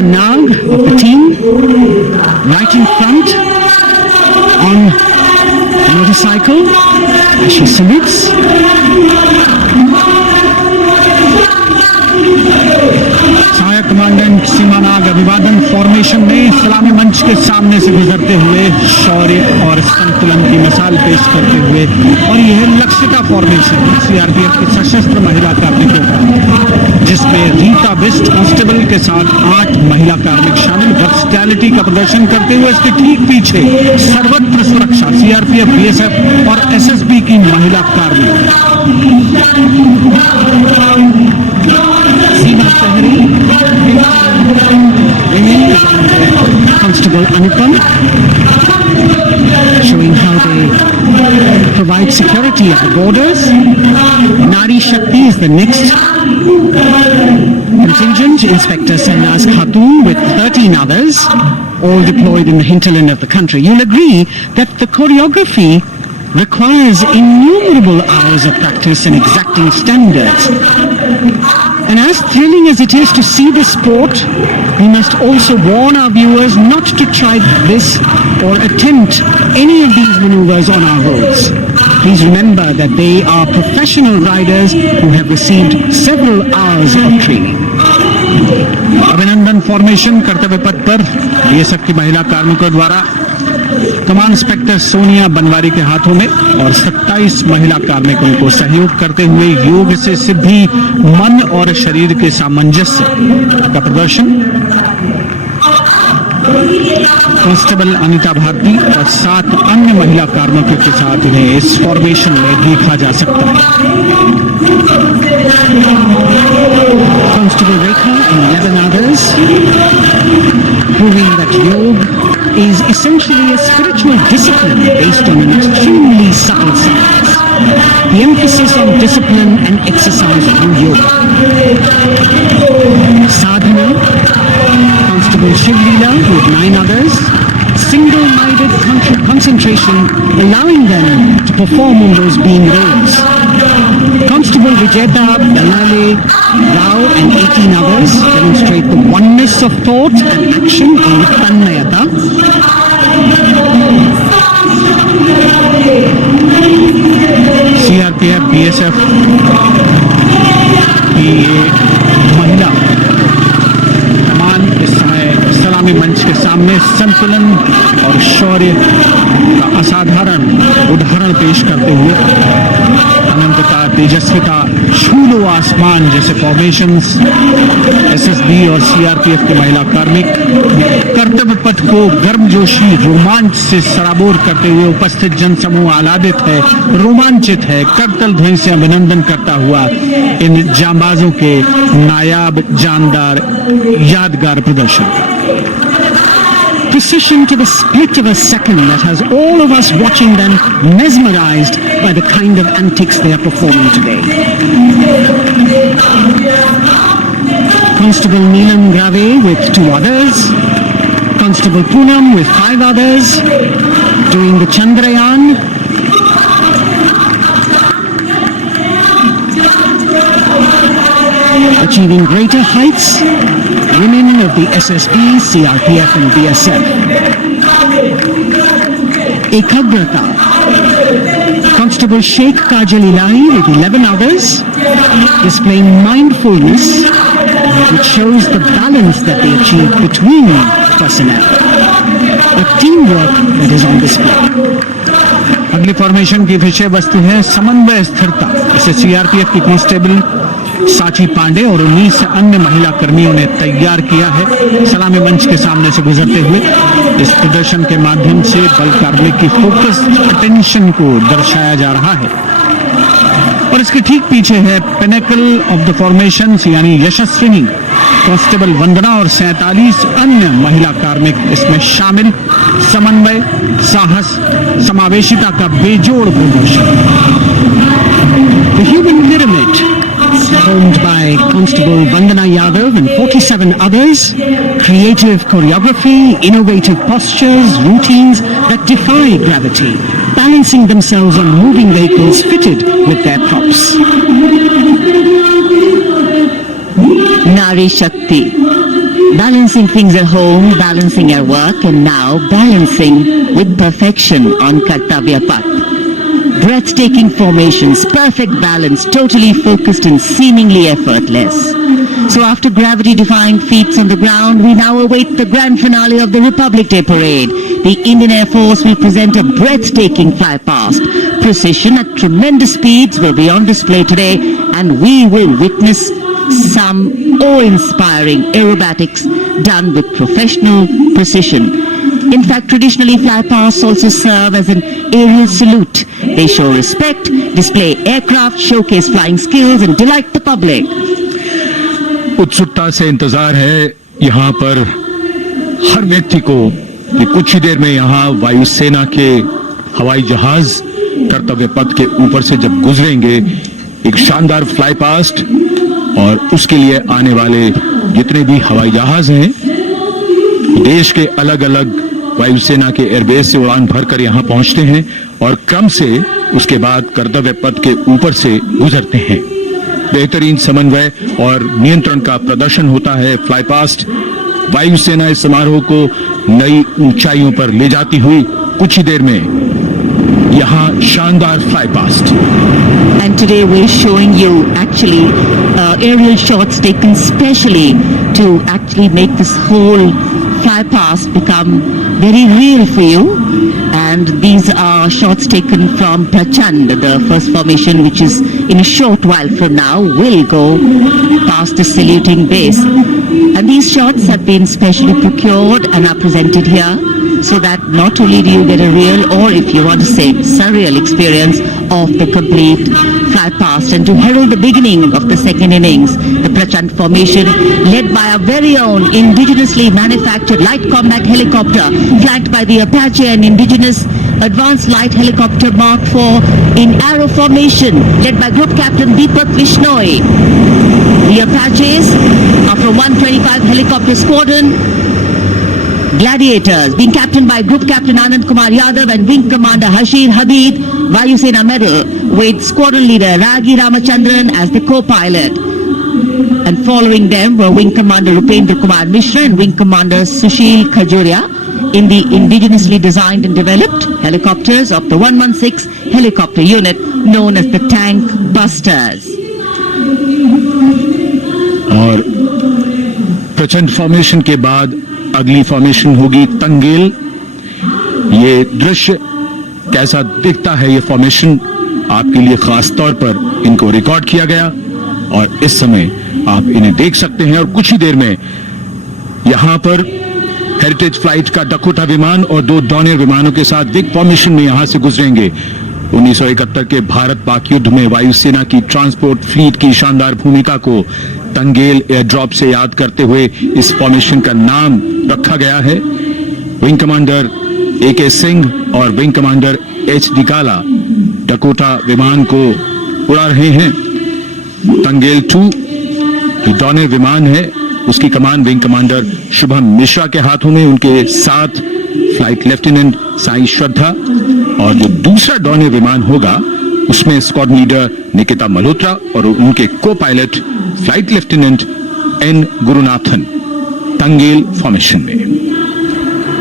Nag of the team, right in front on a motorcycle as she salutes. सहायक commandant सीमानाग अभिवादन formation में सलामी मंच के सामने से गुजरते हुए शौर्य और संतुलन की मिसाल पेश करते हुए, और यह लक्ष्यता फॉर्मेशन सीआरपीएफ की सशस्त्र महिला कार्मिकों का, जिसमें रीता बिस्ट कांस्टेबल के साथ 8 महिला कार्मिक शामिल वर्सटैलिटी का प्रदर्शन करते हुए इसके ठीक पीछे सर्वत्र सुरक्षा सीआरपीएफ, बीएसएफ और एसएसबी की महिला कार्मिक। सीमा शहरी Constable Anupam showing how they provide security at the borders. Nari Shakti is the next contingent. Inspector Sainaz Khatun with 13 others, all deployed in the hinterland of the country. You'll agree that the choreography requires innumerable hours of practice and exacting standards. And as thrilling as it is to see this sport, we must also warn our viewers not to try this or attempt any of these maneuvers on our roads. Please remember that they are professional riders who have received several hours of training. अभिनंदन formation कर्तव्य पथ पर BSF की महिला कार्मिकों द्वारा कमान inspector Sonia Banwari के हाथों में और 27 महिला कार्मिकों को सहयोग करते हुए योग से सिद्धि, मन और शरीर के सामंजस्य का प्रदर्शन कांस्टेबल अनीता भारती और 7 अन्य महिला कार्मिकों के साथ इन्हें इस फॉर्मेशन में देखा जा सकता है। Constable Rekha and 11 others proving that yoga is essentially a spiritual discipline based on an extremely subtle science. The emphasis on discipline and exercise through yoga. Sadhana, Constable Shivlila with 9 others, single-minded concentration allowing them to perform on those being roles. Constable Vijeta, Dalale, Rao and 18 others demonstrate the oneness of thought and action and Tannayata. CRPF, BSF की ये महिला कमान इस समय सलामी मंच के सामने संतुलन और शौर्य का असाधारण उदाहरण पेश करते हुए अनंतता, तेजस्विता, छू लो आसमान जैसे फॉर्मेशंस एसएसबी और सीआरपीएफ के महिला कार्मिक कर्तव्य पथ को गर्मजोशी रोमांच से सराबोर करते हुए उपस्थित जनसमूह आह्लादित है, रोमांचित है, करतल ध्वनि से अभिनंदन करता हुआ इन जांबाजों के नायाब, जानदार, यादगार प्रदर्शन। Precision to the split of a second that has all of us watching them mesmerized by the kind of antics they are performing today. Constable Neelam Grave with 2 others, Constable Poonam with 5 others, doing the Chandrayaan. Achieving greater heights, women of the SSB, CRPF and BSF. Ekagrata, Constable Sheikh Kajal Ilahi with 11 others, displaying mindfulness which shows the balance that they achieve between personnel. A teamwork that is on display. अगली formation की विषय वस्तु है समन्वय स्थिरता। इसे CRPF की constable साची पांडे और 19 अन्य महिला कर्मियों ने तैयार किया है। सलामी मंच के सामने से गुजरते हुए इस प्रदर्शन के माध्यम से बल कार्मिक की फोकस्ड अटेंशन को दर्शाया जा रहा है। और इसके ठीक पीछे है पिनेकल ऑफ द फॉर्मेशन यानी यशस्विनी कांस्टेबल वंदना और 47 अन्य महिला कार्मिक इसमें शामिल। समन्वय, साहस, समावेशिता का बेजोड़ प्रदर्शन। The human pyramid formed by Constable Vandana Yadav and 47 others, creative choreography, innovative postures, routines that defy gravity, balancing themselves on moving vehicles fitted with their props. Nari Shakti, Balancing things at home, balancing at work, and now balancing with perfection on Kartavya path. Breathtaking formations, perfect balance, totally focused and seemingly effortless. So after gravity-defying feats on the ground, we now await the grand finale of the Republic Day Parade. The Indian Air Force will present a breathtaking fly-past. Precision at tremendous speeds will be on display today, and we will witness some awe-inspiring aerobatics done with professional precision. In fact, traditionally, fly-pasts also serve as an aerial salute. They show respect, display aircraft, showcase flying skills, and delight the public. उत्सुकता से इंतजार है यहाँ पर हर व्यक्ति को कि कुछ ही देर में यहाँ वायुसेना के हवाई जहाज कर्तव्य पथ के ऊपर से जब गुजरेंगे, एक शानदार फ्लाई पास्ट और उसके लिए आने वाले जितने भी हवाई जहाज हैं, देश के अलग अलग वायुसेना के एयरबेस से उड़ान भरकर यहाँ पहुंचते हैं और क्रम से उसके बाद कर्तव्य पथ के ऊपर से गुजरते हैं। बेहतरीन समन्वय और नियंत्रण का प्रदर्शन होता है। फ्लाई पास्ट वायुसेना इस समारोह को नई ऊंचाइयों पर ले जाती हुई कुछ ही देर में यहाँ शानदार fly past. And today we're showing you actually aerial shots taken specially to actually make this whole fly past become very real for you. And these are shots taken from Prachand, the first formation, which is in a short while from now will go past the saluting base. And these shots have been specially procured and are presented here so that not only do you get a real, or if you want to say surreal experience of the complete fly past, and to herald the beginning of the second innings, the Prachand formation led by our very own indigenously manufactured light combat helicopter flanked by the Apache and indigenous advanced light helicopter Mark IV in arrow formation led by Group Captain Deepak Vishnoi. The Apaches are from 125 helicopter squadron. Gladiators being captained by Group Captain Anand Kumar Yadav and Wing Commander Hashir Habib, Vayusena Medal, with Squadron Leader Ragi Ramachandran as the co-pilot. And following them were Wing Commander Rupendra Kumar Mishra and Wing Commander Sushil Khajuria in the indigenously designed and developed helicopters of the 116 helicopter unit known as the Tank Busters. और प्रचंड formation के बाद अगली formation होगी तंगेल। ये दृश्य कैसा दिखता है, ये फॉर्मेशन आपके लिए खास तौर पर इनको रिकॉर्ड किया गया और इस समय आप इन्हें देख सकते हैं। और कुछ ही देर में यहां पर हेरिटेज फ्लाइट का डकोटा विमान और 2 डॉनियर विमानों के साथ बिग फॉर्मेशन में यहां से गुजरेंगे। 1971 के भारत पाक युद्ध में वायुसेना की ट्रांसपोर्ट फ्लीट की शानदार भूमिका को तंगेल एयर ड्रॉप से याद करते हुए इस फॉर्मेशन का नाम रखा गया है। विंग कमांडर AK सिंह और विंग कमांडर HD काला डकोटा विमान को उड़ा रहे हैं। तंगेल 2 जो डॉनियर विमान है, उसकी कमान विंग कमांडर शुभम मिश्रा के हाथों में, उनके साथ फ्लाइट लेफ्टिनेंट साई श्रद्धा, और जो दूसरा डॉनियर विमान होगा उसमें स्क्वाड लीडर निकिता मल्होत्रा और उनके को pilot flight lieutenant N Gurunathan. Tangail formation में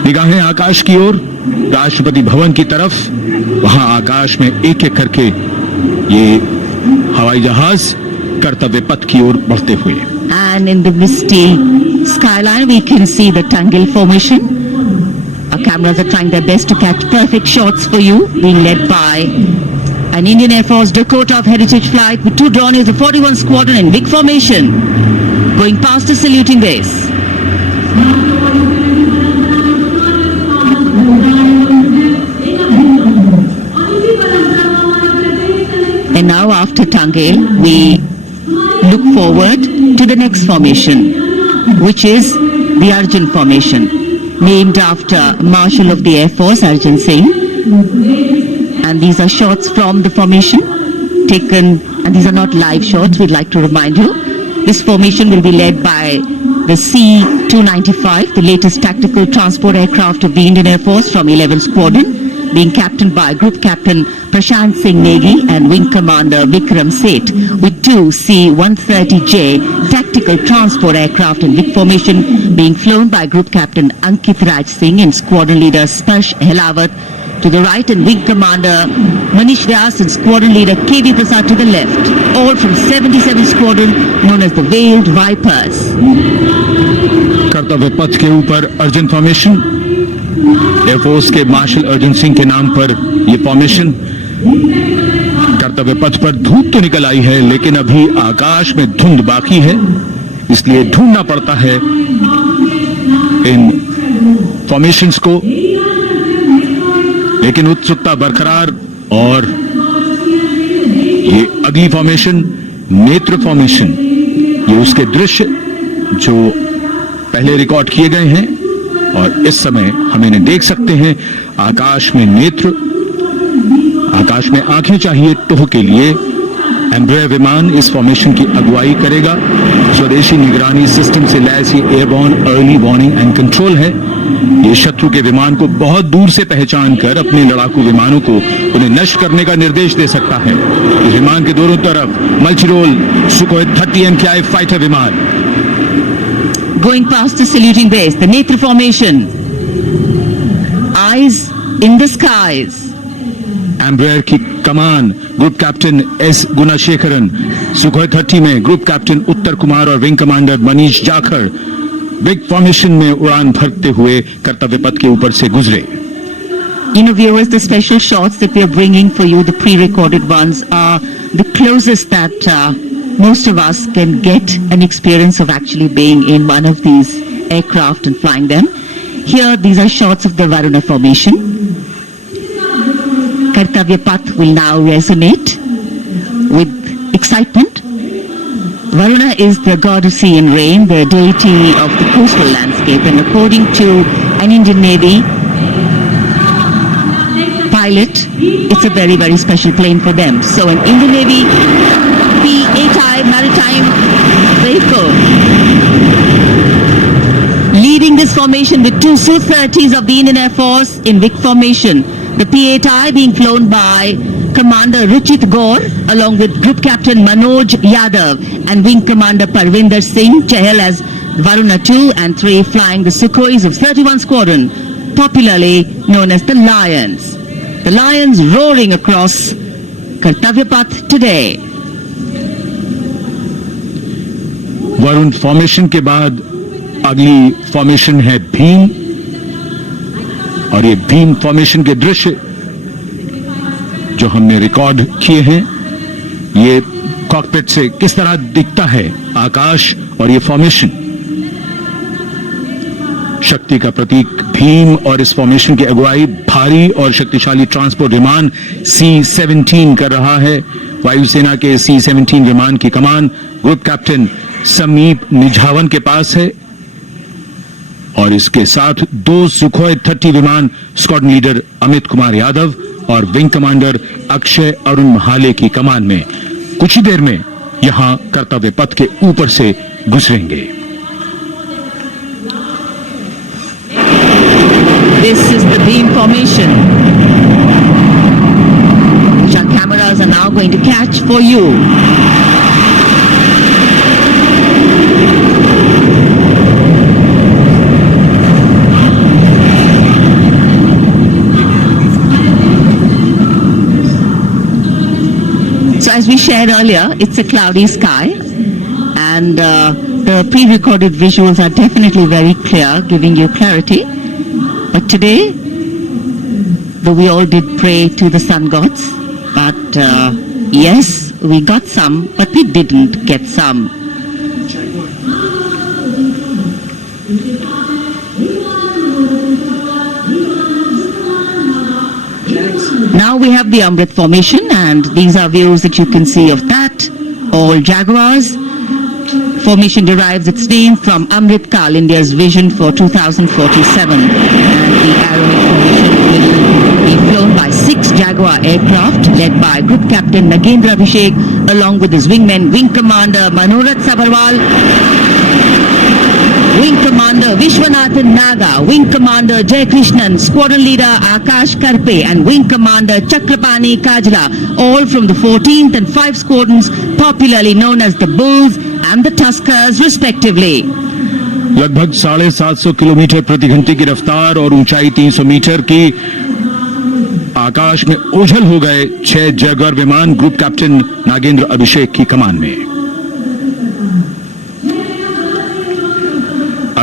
निगाहें आकाश की ओर, राष्ट्रपति भवन की तरफ, वहां आकाश में एक एक करके ये हवाई जहाज कर्तव्य पथ की ओर बढ़ते हुए। And in the misty skyline we can see the Tangil formation. Our cameras are trying their best to catch perfect shots for you, being led by an Indian Air Force Dakota of Heritage Flight with 2 Dorniers of 41 Squadron in big formation, going past the saluting base. And now after Tangil, we look forward to the next formation, which is the Arjun formation, named after Marshal of the Air Force Arjun Singh. And these are shots from the formation taken, and these are not live shots, we'd like to remind you. This formation will be led by the C-295, the latest tactical transport aircraft of the Indian Air Force from 11 Squadron, being captained by Group Captain Prashant Singh Negi and Wing Commander Vikram Seth, with two C-130J tactical transport aircraft in Vic formation being flown by Group Captain Ankit Raj Singh and Squadron Leader Sparsh Helawat to the right and Wing Commander Manish Vyas and Squadron Leader KV Prasad to the left, all from 77 Squadron known as the Veiled Vipers. कर्तव्य पथ के ऊपर अर्जन formation, air force के martial Arjan Singh के नाम पर यह formation. कर्तव्य पथ पर धूप तो निकल आई है, लेकिन अभी आकाश में धुंध बाकी है, इसलिए ढूंढना पड़ता है इन फॉर्मेशंस को, लेकिन उत्सुकता बरकरार। और ये अगली फॉर्मेशन नेत्र फॉर्मेशन, ये उसके दृश्य जो पहले रिकॉर्ड किए गए हैं और इस समय हम इन्हें देख सकते हैं। आकाश में नेत्र, आकाश में आंखें चाहिए टोह के लिए। एम्ब्रेयर विमान इस फॉर्मेशन की अगुवाई करेगा। स्वदेशी निगरानी सिस्टम से लैस ये airborne early warning and control है। ये शत्रु के विमान को बहुत दूर से पहचान कर अपने लड़ाकू विमानों को उन्हें नष्ट करने का निर्देश दे सकता है। इस विमान के दोनों तरफ मल्टीरोल सुखोई 30 MKI फाइटर विमान। Going past the saluting base, the Netra formation, eyes in the skies. Embraer की कमान ग्रुप कैप्टन एस गुणाशेखरन, सुखोई 30 में ग्रुप कैप्टन उत्तर कुमार और wing commander Manish Jakhar big formation में उड़ान भरते हुए कर्तव्य पथ के ऊपर से गुजरे। You know, viewers, the special shots that we are bringing for you, the pre-recorded ones, are the closest that most of us can get an experience of actually being in one of these aircraft and flying them. Here, these are shots of the Varuna formation. Kartavya Path will now resonate with excitement. Varuna is the god of sea and rain, the deity of the coastal landscape, and according to an Indian Navy pilot, it's a very, very special plane for them. So an Indian Navy P-8I maritime vehicle leading this formation with two Su-30s of the Indian Air Force in Vic formation. The P-8I being flown by Commander Ruchit Gaur along with Group Captain Manoj Yadav and Wing Commander Parvinder Singh Chahal as Varuna 2 and 3 flying the Sukhois of 31 Squadron, popularly known as the Lions. The Lions roaring across Kartavya Path today. Varun formation के बाद अगली formation है भीम, और ये Bhim formation के दृश्य जो हमने रिकॉर्ड किए हैं, ये कॉकपिट से किस तरह दिखता है आकाश और ये फॉर्मेशन। शक्ति का प्रतीक भीम और इस फॉर्मेशन की अगुवाई भारी और शक्तिशाली ट्रांसपोर्ट विमान C-17 कर रहा है। वायुसेना के C-17 विमान की कमान ग्रुप कैप्टन समीप निझावन के पास है और इसके साथ दो सुखोई 30 विमान स्क्वाड्रन लीडर अमित कुमार यादव और विंग कमांडर अक्षय अरुण महाले की कमान में कुछ ही देर में यहां कर्तव्य पथ के ऊपर से गुजरेंगे। This is the beam formation, which our cameras are now going to catch for you. So as we shared earlier, it's a cloudy sky and the pre-recorded visuals are definitely very clear, giving you clarity. But today, though we all did pray to the sun gods, but yes, we got some, but we didn't get some. Now we have the Amrit formation and these are views that you can see of that. All Jaguars. Formation derives its name from Amrit Kal, India's vision for 2047. And the Arrow formation will be flown by 6 Jaguar aircraft led by Group Captain Nagendra Abhishek along with his wingmen, Wing Commander Manorat Sabarwal, Wing Commander Vishwanathan Naga, Wing Commander Jay Krishnan, Squadron Leader Akash Karpe and Wing Commander Chakrapani Kajla, all from the 14th and 5 squadrons popularly known as the Bulls and the Tuskers respectively. लगभग 750 kilometre प्रति घंटे की रफ्तार और ऊंचाई 300 metre की आकाश में ओझल हो गए 6 जैगुआर विमान ग्रुप कैप्टन नागेंद्र अभिषेक की कमान में।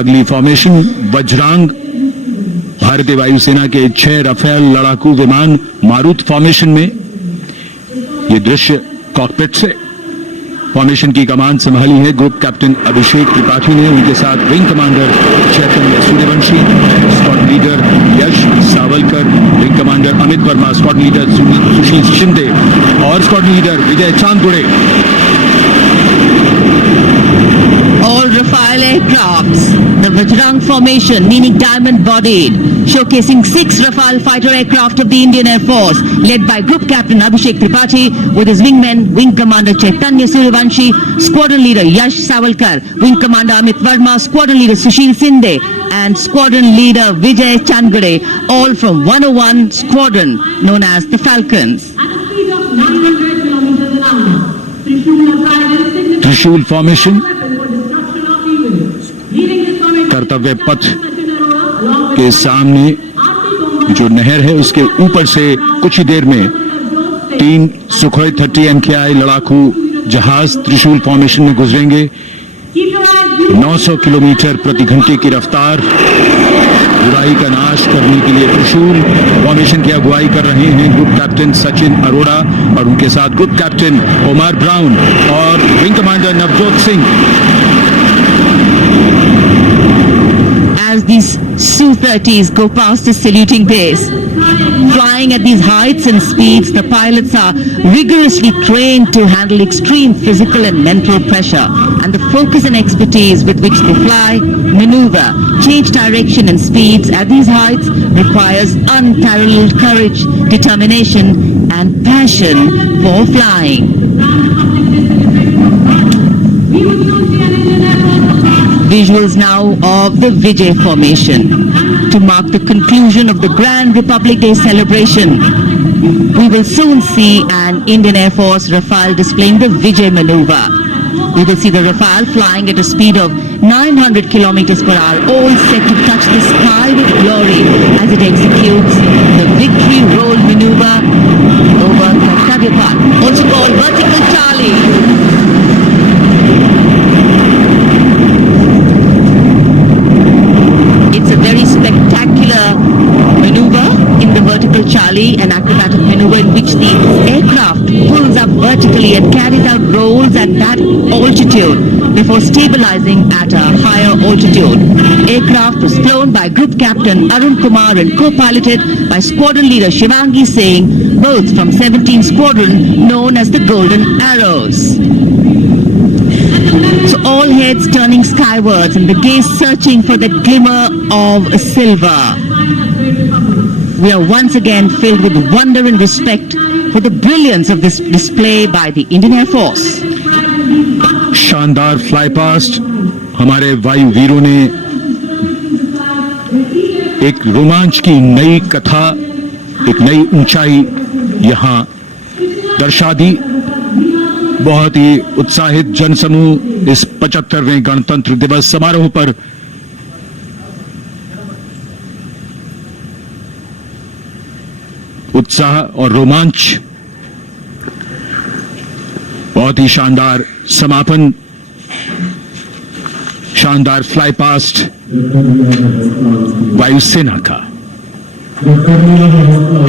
अगली फॉर्मेशन वज्रांग, भारतीय वायुसेना के 6 राफेल लड़ाकू विमान मारुत फॉर्मेशन में। ये दृश्य कॉकपिट से फॉर्मेशन की कमान संभाली है ग्रुप कैप्टन अभिषेक त्रिपाठी ने। उनके साथ wing commander Chaitanya Suryavanshi, squad leader Yash Savalkar, wing commander Amit Verma, squad leader Sushil Shinde और squad leader Vijay Chandgude. All Rafale aircrafts, the Vajrang formation, meaning diamond-bodied, showcasing 6 Rafale fighter aircraft of the Indian Air Force, led by Group Captain Abhishek Tripathi, with his wingmen, Wing Commander Chaitanya Suryavanshi, Squadron Leader Yash Savalkar, Wing Commander Amit Verma, Squadron Leader Sushil Sinde, and Squadron Leader Vijay Chandgade, all from 101 Squadron, known as the Falcons. At a speed of 900 kilometers an hour, Trishul applied त्रिशूल formation कर्तव्य कर्तव्य पथ के सामने जो नहर है उसके ऊपर से कुछ ही देर में 3 सुखोई 30 MKI लड़ाकू जहाज त्रिशूल फॉर्मेशन में गुजरेंगे। 900 किलोमीटर प्रति घंटे की रफ्तार, बुराई का नाश करने के लिए त्रिशूल फॉर्मेशन की अगुवाई कर रहे हैं ग्रुप कैप्टन सचिन अरोड़ा और उनके साथ ग्रुप कैप्टन ओमार ब्राउन और wing commander Navjot Singh. As these Su-30s go past the saluting base, flying at these heights and speeds, the pilots are rigorously trained to handle extreme physical and mental pressure, and the focus and expertise with which they fly, maneuver, change direction and speeds at these heights requires unparalleled courage, determination and passion for flying. Visuals now of the Vijay formation to mark the conclusion of the Grand Republic Day celebration. We will soon see an Indian Air Force Rafale displaying the Vijay maneuver. We will see the Rafale flying at a speed of 900 kilometers per hour, all set to touch the sky with glory as it executes the victory roll maneuver over Kartavya, also called vertical Charlie. It's a very spectacular maneuver in the vertical Charlie, an acrobatic maneuver in which the aircraft pulls up vertically and carries out rolls at that altitude before stabilizing at a higher altitude. Aircraft was flown by Group Captain Arun Kumar and co-piloted by Squadron Leader Shivangi Singh, both from 17th Squadron known as the Golden Arrows. So all heads turning skywards and the gaze searching for the glimmer of silver. We are once again filled with wonder and respect for the brilliance of this display by the Indian Air Force. शानदार fly past हमारे वायु वीरों ने एक रोमांच की नई कथा, एक नई ऊंचाई यहां दर्शा दी। बहुत ही उत्साहित जनसमूह इस 75वें गणतंत्र दिवस समारोह पर उत्साह और रोमांच, बहुत ही शानदार समापन, शानदार फ्लाई पास्ट वायुसेना का।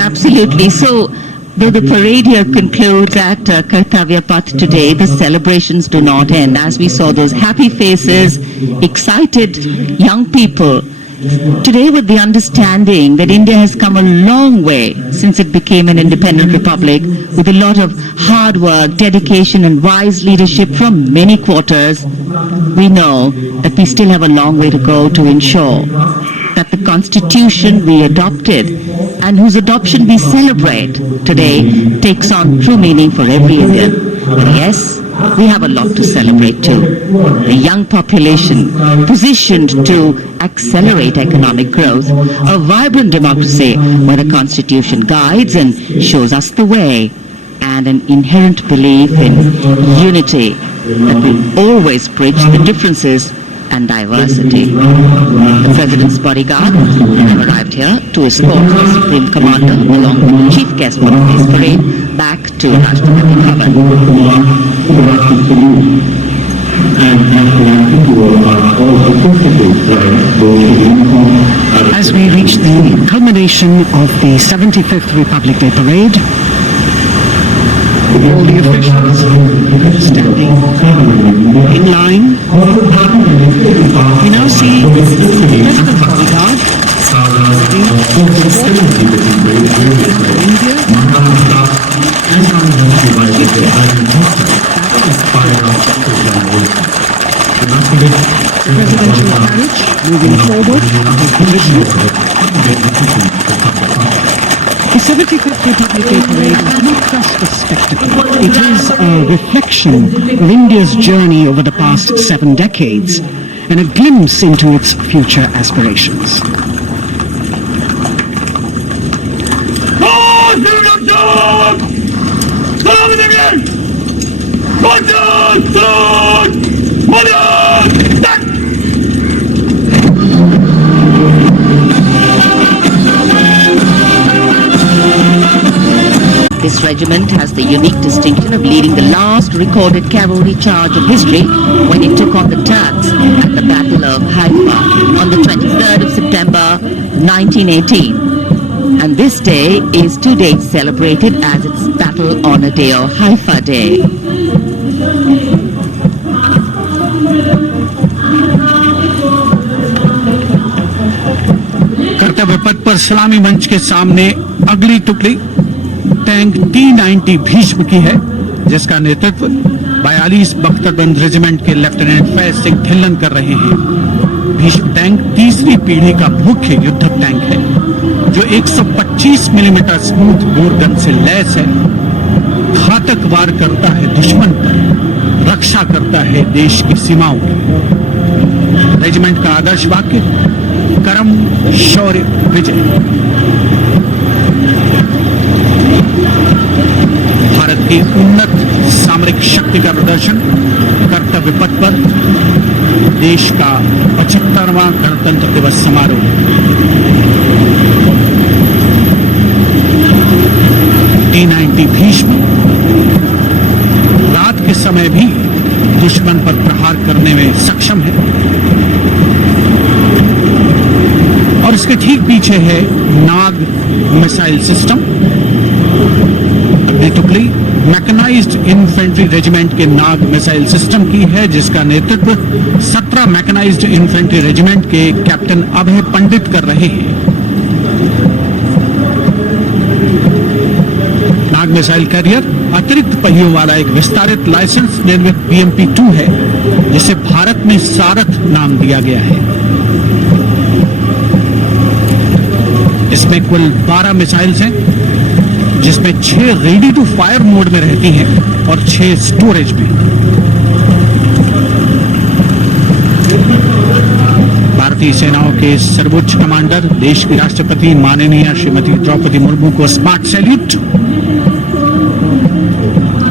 Absolutely. So, though the parade here concludes at Kartavya Path today, the celebrations do not end. As we saw those happy faces, excited young people, today with the understanding that India has come a long way since it became an independent republic, with a lot of hard work, dedication and wise leadership from many quarters, we know that we still have a long way to go to ensure that the constitution we adopted and whose adoption we celebrate today takes on true meaning for every Indian. And yes, we have a lot to celebrate too. A young population positioned to accelerate economic growth, a vibrant democracy where the Constitution guides and shows us the way, and an inherent belief in unity that will always bridge the differences and diversity. The President's bodyguard have arrived here to escort the Supreme Commander along with the chief guest for today's parade back to Rashtrapati Bhavan. As we reach the culmination of the 75th Republic Day parade, all the officials standing in line. We now see the President's bodyguard presidential carriage moving forward. The 75th Republic Day parade is not just a spectacle. It is a reflection of India's journey over the past 7 decades and a glimpse into its future aspirations. This regiment has the unique distinction of leading the last recorded cavalry charge of history when it took on the Turks at the Battle of Haifa on the 23rd of September 1918. And this day is to date celebrated as its Battle Honor Day or Haifa Day. कर्तव्य पथ पर सलामी मंच के सामने अगली टुकड़ी tank T-90 Bhishma की है, जिसका नेतृत्व 42 बख्तरबंद रेजिमेंट के लेफ्टिनेंट फैज सिंह ढिल्लन कर रहे हैं। भीष्म टैंक तीसरी पीढ़ी का मुख्य युद्धक टैंक है, जो 125 मिलीमीटर स्मूथ बोर गन से लैस है, घातक वार करता है दुश्मन पर, रक्षा करता है देश की सीमाओं की। रेजिमेंट का आदर्श वाक्य कर्म शौर्य विजय। भारत की उन्नत सामरिक शक्ति का प्रदर्शन कर्तव्य पथ पर देश का 75वां गणतंत्र दिवस समारोह। T-90 भीष्म रात के समय भी दुश्मन पर प्रहार करने में सक्षम है और इसके ठीक पीछे है नाग मिसाइल सिस्टम। अगली टुकड़ी मैकेनाइज्ड इन्फेंट्री रेजिमेंट के नाग मिसाइल सिस्टम की है, जिसका नेतृत्व 17 मैकेनाइज्ड इन्फेंट्री रेजिमेंट के कैप्टन अभय पंडित कर रहे हैं। नाग मिसाइल कैरियर अतिरिक्त पहियों वाला एक विस्तारित लाइसेंस निर्मित BMP-2 है, जिसे भारत में सारथ नाम दिया गया है। इसमें कुल 12 मिसाइल्स हैं, जिसमें 6 रेडी टू फायर मोड में रहती हैं और 6 स्टोरेज में। भारतीय सेनाओं के सर्वोच्च कमांडर देश की राष्ट्रपति माननीय श्रीमती द्रौपदी मुर्मू को स्मार्ट सैल्यूट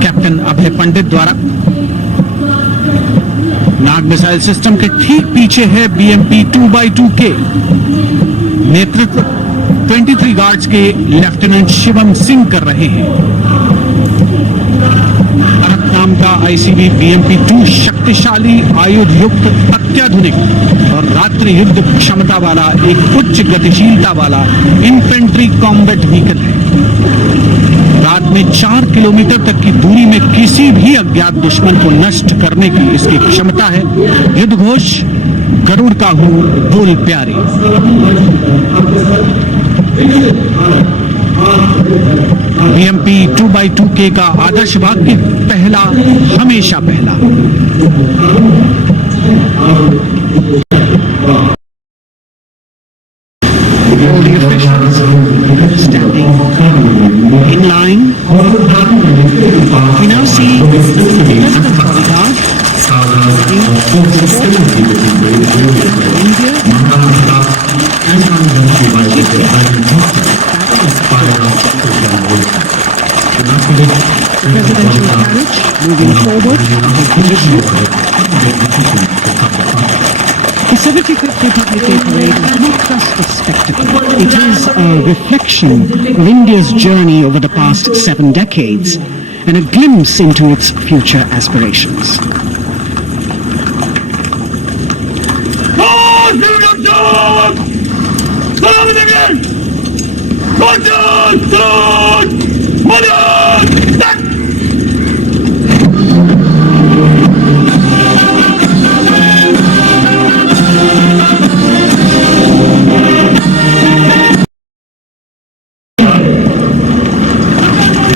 कैप्टन अभय पंडित द्वारा। नाग मिसाइल सिस्टम के ठीक पीछे है BMP-2x2 के नेतृत्व 23 गार्ड्स के लेफ्टिनेंट शिवम सिंह कर रहे हैं। भारत नाम का ICB BMP-2 शक्तिशाली आयुध युक्त अत्याधुनिक और रात्रि युद्ध क्षमता वाला एक उच्च गतिशीलता वाला इन्फेंट्री कॉम्बैट व्हीकल है। रात में 4 किलोमीटर तक की दूरी में किसी भी अज्ञात दुश्मन को नष्ट करने की इसकी क्षमता है। युद्ध घोष गरुड़ का हूं बोल प्यारे। BMP-2x2K का आदर्श वाक्य पहला हमेशा पहला। All the officials standing in line. We now see the President bodyguard presidential carriage moving forward in the ship. The 75th Republic Day Parade is not just a spectacle. It is a reflection of India's journey over the past 7 decades and a glimpse into its future aspirations.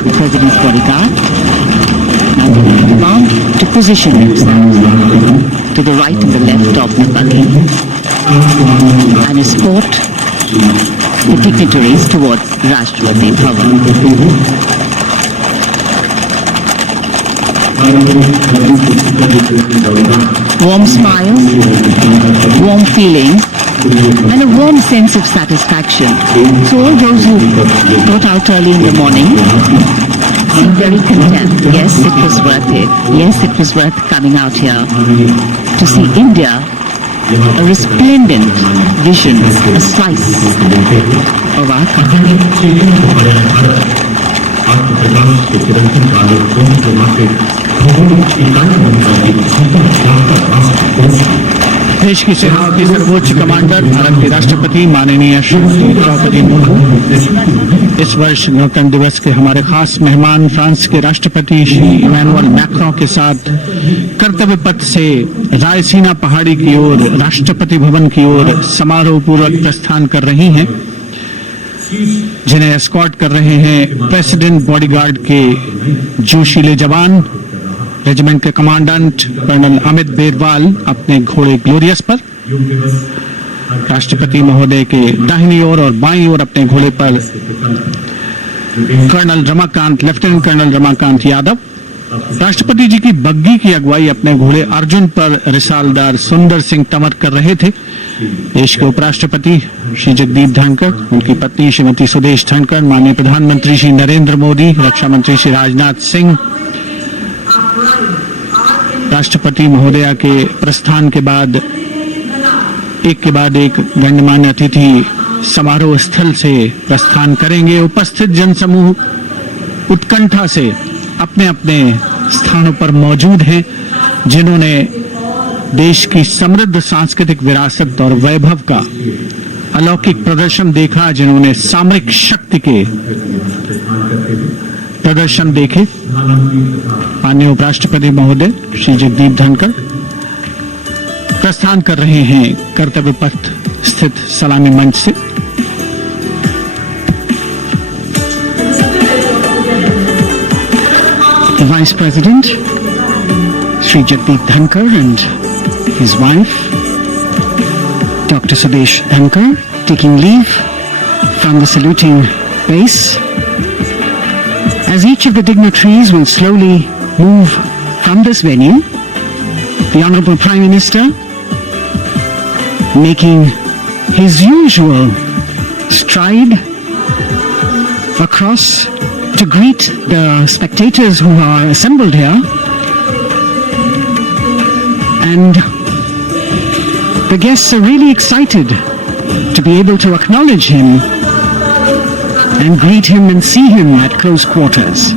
The President's bodyguard now bound to position themselves to the right and the left of Nepali and escort the dignitaries towards Rashtrapati Bhavan. Warm smiles, warm feelings, and a warm sense of satisfaction. So all those who got out early in the morning seem very content. Yes, it was worth it. Yes, it was worth coming out here to see India, a resplendent vision, a slice of our country. देश की सेनाओं के सर्वोच्च commander Bharat के राष्ट्रपति माननीय श्री द्रौपदी मुर्मू इस वर्ष गणतंत्र दिवस के हमारे खास मेहमान फ्रांस के राष्ट्रपति श्री इमैनुअल मैक्रों के साथ कर्तव्य पथ से रायसीना पहाड़ी की ओर राष्ट्रपति भवन की ओर समारोह पूर्वक प्रस्थान कर रही हैं, जिन्हें एस्कॉर्ट कर रहे हैं प्रेसिडेंट बॉडीगार्ड के जोशीले जवान, रेजिमेंट के कमांडेंट कर्नल अमित बेरवाल अपने घोड़े ग्लोरियस पर, राष्ट्रपति महोदय के दाहिनी ओर और बाईं ओर अपने घोड़े पर colonel Ramakant, lieutenant colonel Ramakant Yadav, राष्ट्रपति जी की बग्गी की अगुवाई अपने घोड़े अर्जुन पर रिसालदार सुंदर सिंह तंवर कर रहे थे। देश के उपराष्ट्रपति श्री जगदीप धनखड़, उनकी पत्नी श्रीमती सुदेश धनखड़, माननीय प्रधानमंत्री श्री नरेंद्र मोदी, रक्षा मंत्री श्री राजनाथ सिंह, राष्ट्रपति महोदया के प्रस्थान के बाद एक गणमान्य अतिथि समारोह स्थल से प्रस्थान करेंगे। उपस्थित जनसमूह उत्कंठा से अपने अपने स्थानों पर मौजूद हैं, जिन्होंने देश की समृद्ध सांस्कृतिक विरासत और वैभव का अलौकिक प्रदर्शन देखा, जिन्होंने सामरिक शक्ति के प्रदर्शन देखे। माननीय उपराष्ट्रपति महोदय श्री जगदीप धनखड़ प्रस्थान कर रहे हैं कर्तव्य पथ स्थित सलामी मंच से। The Vice President, Sri Jagdeep Dhankar, and his wife, Dr. Sudesh Dhankar, taking leave from the saluting base, as each of the dignitaries will slowly move from this venue. The Honorable Prime Minister making his usual stride across to greet the spectators who are assembled here, and the guests are really excited to be able to acknowledge him and greet him and see him at close quarters.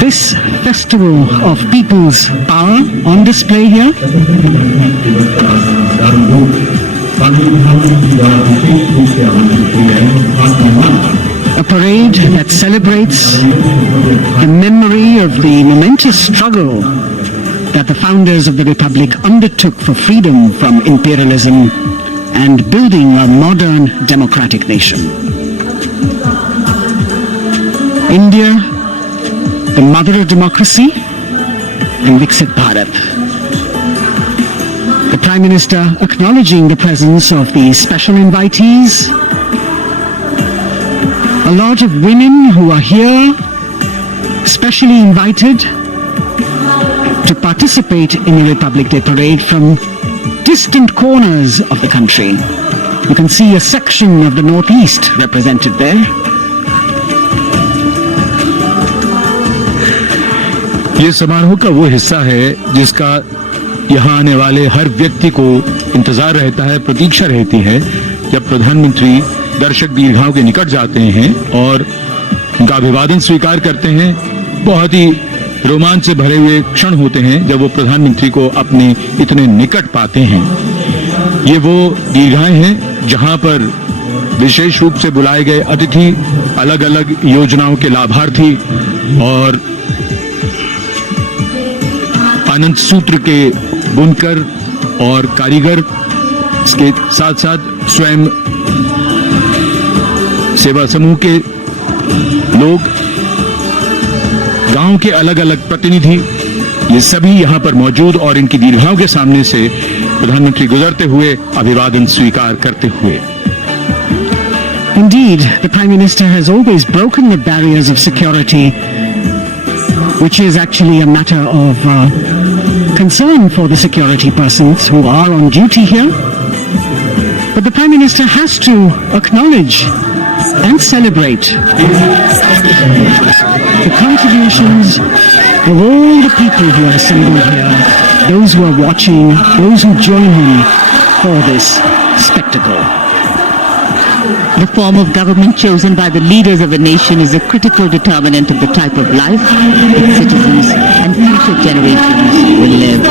This festival of people's power on display here, a parade that celebrates the memory of the momentous struggle that the founders of the Republic undertook for freedom from imperialism and building a modern democratic nation. India, the mother of democracy, and Viksit Bharat. The Prime Prime Minister acknowledging the presence of the special invitees. A lot of women who are here, specially invited to participate in the Republic Day parade from distant corners of the country. You can see a section of the Northeast represented there. ये समारोह का वो हिस्सा है जिसका यहाँ आने वाले हर व्यक्ति को इंतजार रहता है, प्रतीक्षा रहती है जब प्रधानमंत्री दर्शक दीर्घाओं के निकट जाते हैं और उनका अभिवादन स्वीकार करते हैं। बहुत ही रोमांच से भरे हुए क्षण होते हैं जब वो प्रधानमंत्री को अपने इतने निकट पाते हैं। ये वो दीर्घाएं हैं जहां पर विशेष रूप से बुलाए गए अतिथि, अलग अलग योजनाओं के लाभार्थी और आनंद सूत्र के बुनकर और कारीगर, इसके साथ साथ स्वयं सेवा समूह के लोग, गांव के अलग अलग प्रतिनिधि, ये सभी यहां पर मौजूद और इनकी दीर्घाओं के सामने से प्रधानमंत्री गुजरते हुए अभिवादन स्वीकार करते हुए। Indeed, the Prime Minister has always broken the barriers of security, which is actually a matter of concern for the security persons who are on duty here. But the Prime Minister has to acknowledge and celebrate the contributions of all the people who are assembled here, those who are watching, those who join him for this spectacle. The form of government chosen by the leaders of a nation is a critical determinant of the type of life its citizens and future generations will live.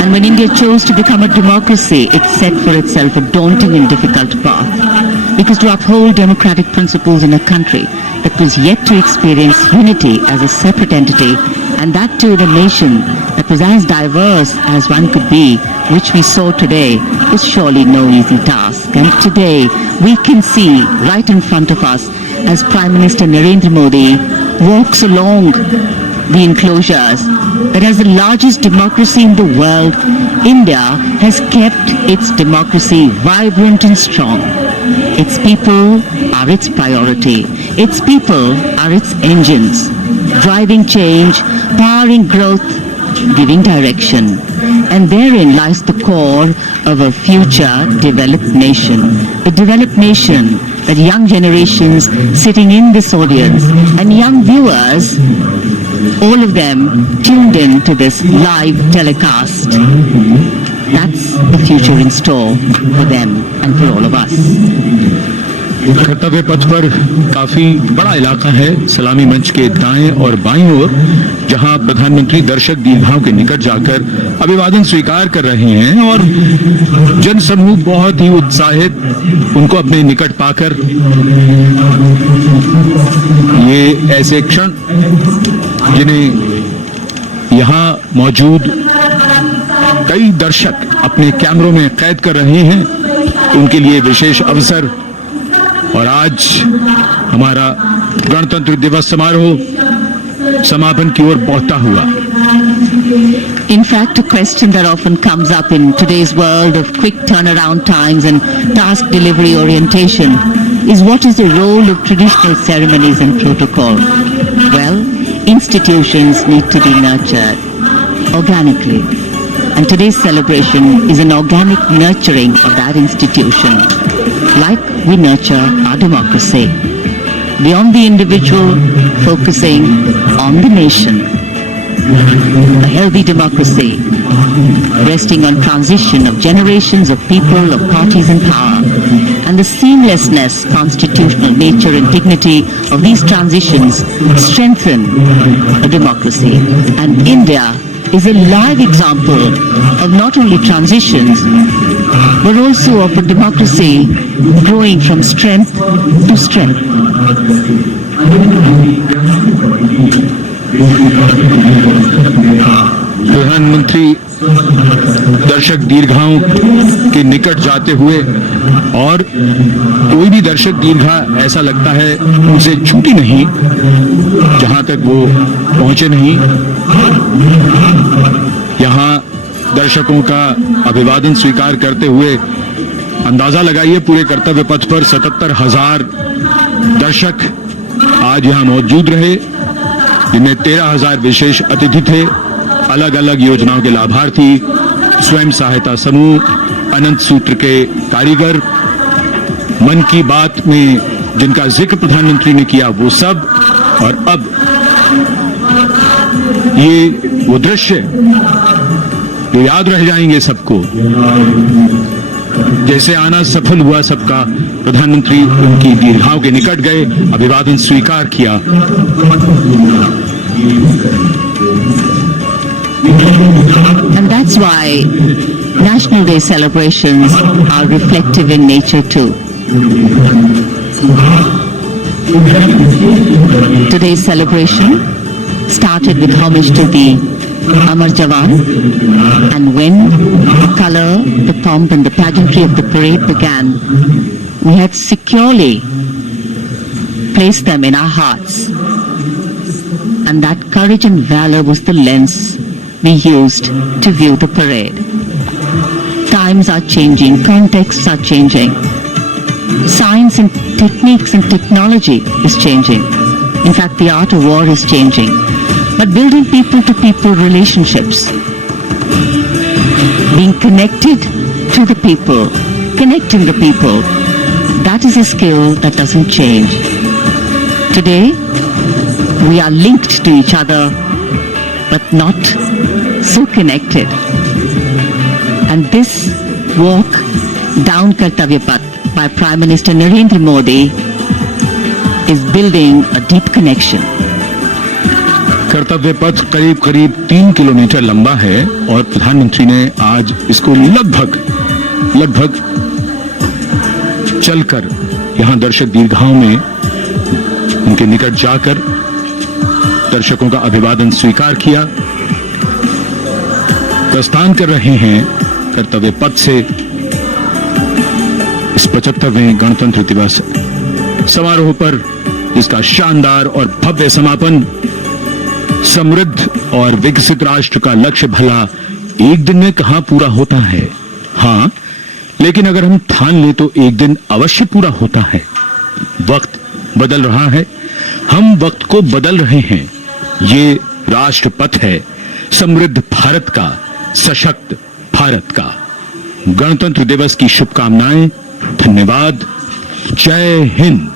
And when India chose to become a democracy, it set for itself a daunting and difficult path. Because to uphold democratic principles in a country that was yet to experience unity as a separate entity, and that too in a nation that was as diverse as one could be, which we saw today, was surely no easy task. And today we can see right in front of us as Prime Minister Narendra Modi walks along the enclosures that as the largest democracy in the world, India has kept its democracy vibrant and strong. Its people are its priority. Its people are its engines, driving change, powering growth, giving direction. And therein lies the core of a future developed nation. A developed nation that young generations sitting in this audience and young viewers, all of them tuned in to this live telecast. That's the future in store for them and for all of us. कर्तव्य पथ पर काफी बड़ा इलाका है, सलामी मंच के दाएं और बाईं ओर, जहां प्रधानमंत्री दर्शक दीर्घाओं के निकट जाकर अभिवादन स्वीकार कर रहे हैं और जनसमूह बहुत ही उत्साहित उनको अपने निकट पाकर, ये ऐसे क्षण जिन्हें यहां मौजूद कई दर्शक अपने कैमरों में कैद कर रहे हैं, उनके लिए विशेष अवसर। और आज हमारा गणतंत्र दिवस समारोह समापन की ओर बढ़ता हुआ। In fact, a question that often comes up in today's world of quick turnaround times and task delivery orientation is what is the role of traditional ceremonies and protocol? Well, institutions need to be nurtured organically. And today's celebration is an organic nurturing of that institution, like we nurture our democracy. Beyond the individual, focusing on the nation. A healthy democracy, resting on transition of generations of people, of parties in power, and the seamlessness, constitutional nature and dignity of these transitions strengthen a democracy. And India is a live example of not only transitions, but also of a democracy growing from strength to strength. प्रधानमंत्री दर्शक दीर्घाओं के निकट जाते हुए, और कोई भी दर्शक दीर्घा ऐसा लगता है उनसे छूटी नहीं जहां तक वो पहुंचे नहीं। यहाँ दर्शकों का अभिवादन स्वीकार करते हुए अंदाजा लगाइए पूरे कर्तव्य पथ पर 77,000 दर्शक आज यहां मौजूद रहे, जिनमें 13,000 विशेष अतिथि थे, अलग अलग योजनाओं के लाभार्थी, स्वयं सहायता समूह, अनंत सूत्र के कारीगर, मन की बात में जिनका जिक्र प्रधानमंत्री ने किया वो सब, और अब ये वो दृश्य जो याद रह जाएंगे सबको। जैसे आना सफल हुआ सबका, प्रधानमंत्री उनकी दीर्घाओं के निकट गए, अभिवादन स्वीकार किया। And that's why National Day celebrations are reflective in nature too. Today's celebration started with homage to the Amar Jawan, and when the color, the pomp and the pageantry of the parade began, we had securely placed them in our hearts. And that courage and valor was the lens we used to view the parade. Times are changing, contexts are changing. Science and techniques and technology is changing. In fact, the art of war is changing. But building people-to-people relationships, being connected to the people, connecting the people, that is a skill that doesn't change. Today, we are linked to each other, but not so connected. And this walk down Kartavya Path by Prime Minister Narendra Modi is building a deep connection. कर्तव्य पथ करीब करीब 3 kilometre लंबा है और प्रधानमंत्री ने आज इसको लगभग चलकर यहां दर्शक दीर्घाओं में उनके निकट जाकर दर्शकों का अभिवादन स्वीकार किया। प्रस्थान कर रहे हैं कर्तव्य पथ से इस 75वें गणतंत्र दिवस समारोह पर, जिसका शानदार और भव्य समापन समृद्ध और विकसित राष्ट्र का लक्ष्य भला एक दिन में कहां पूरा होता है। हां, लेकिन अगर हम ठान लें तो एक दिन अवश्य पूरा होता है। वक्त बदल रहा है, हम वक्त को बदल रहे हैं। ये राष्ट्र पथ है समृद्ध भारत का, सशक्त भारत का। गणतंत्र दिवस की शुभकामनाएं। धन्यवाद। जय हिंद।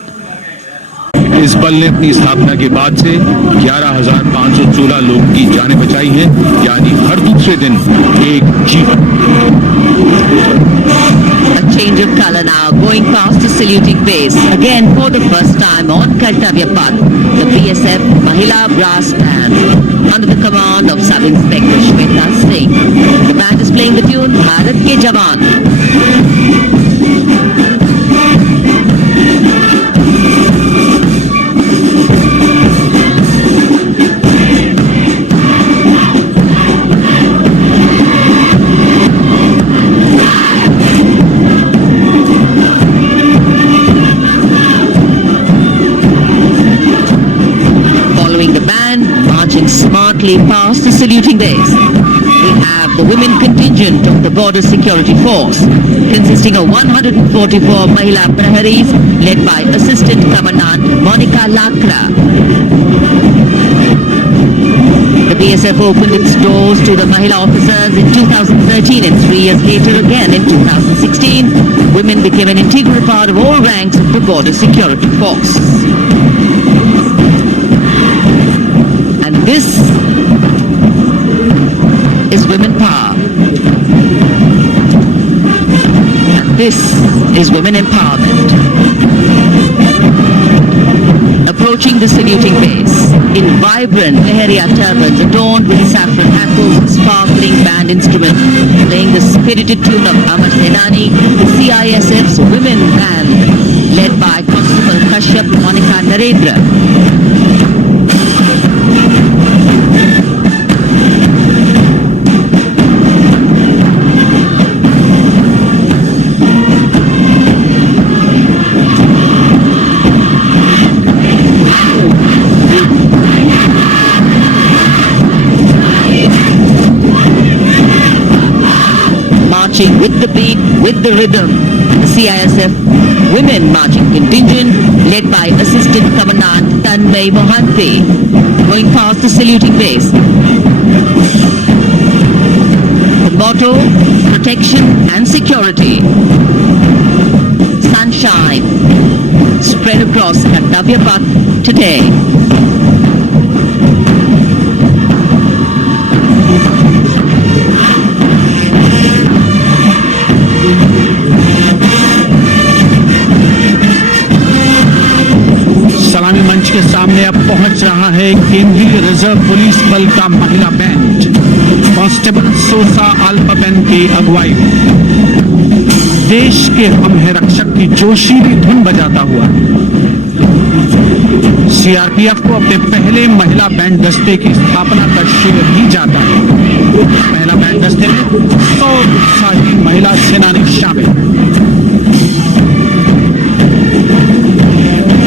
इस बल ने अपनी स्थापना के बाद से 11,516 लोगों की जानें बचाई हैं, यानी हर दूसरे दिन एक जीवन। A change of color now, going past the saluting base. Again, for the first time on Kartavya Path, the BSF Mahila Brass Band, under the command of Sub-Inspector Shweta Singh. The band is playing the tune Bharat Ke Jawan. Smartly past the saluting base, we have the women contingent of the Border Security Force, consisting of 144 Mahila Praharis, led by Assistant Commandant Monica Lakra. The BSF opened its doors to the Mahila officers in 2013, and 3 years later again in 2016, women became an integral part of all ranks of the Border Security Force. This is women power. And this is women empowerment. Approaching the saluting base in vibrant Leheria turbans adorned with saffron hackles and sparkling band instruments, playing the spirited tune of Amar Senani, the CISF's women band, led by Constable Kashyap Monica Narendra. marching with the beat, with the rhythm. The CISF women marching contingent led by Assistant Commandant Tanmay Mohanty going past the saluting base. The motto, protection and security. Sunshine spread across Kartavya Path today. सलामी मंच के सामने अब पहुंच रहा है केंद्रीय reserve police बल का महिला बैंड कांस्टेबल सोसा अल्पापेन की अगुवाई में देश के हम है रक्षक की जोशीली धुन बजाता हुआ सीआरपीएफ को अपने पहले महिला बैंड दस्ते की स्थापना का श्रेय भी जाता है। महिला बैंड दस्ते में 100 उत्साही महिला सेनानी शामिल।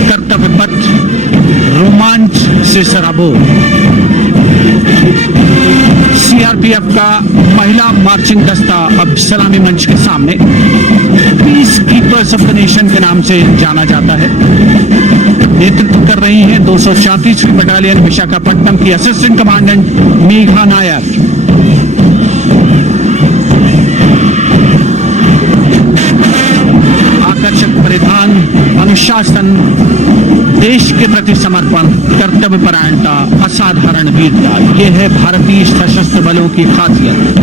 कर्तव्य पथ रोमांच से सराबोर। सीआरपीएफ का महिला मार्चिंग दस्ता अब सलामी मंच के सामने peace keepers of the nation के नाम से जाना जाता है। नेतृत्व कर रही हैं 234वीं बटालियन विशाखापट्टनम की असिस्टेंट कमांडेंट मेघा नायर। आकर्षक परिधान, अनुशासन, देश के प्रति समर्पण, कर्तव्य परायणता, असाधारण वीरता, ये है भारतीय सशस्त्र बलों की खासियत।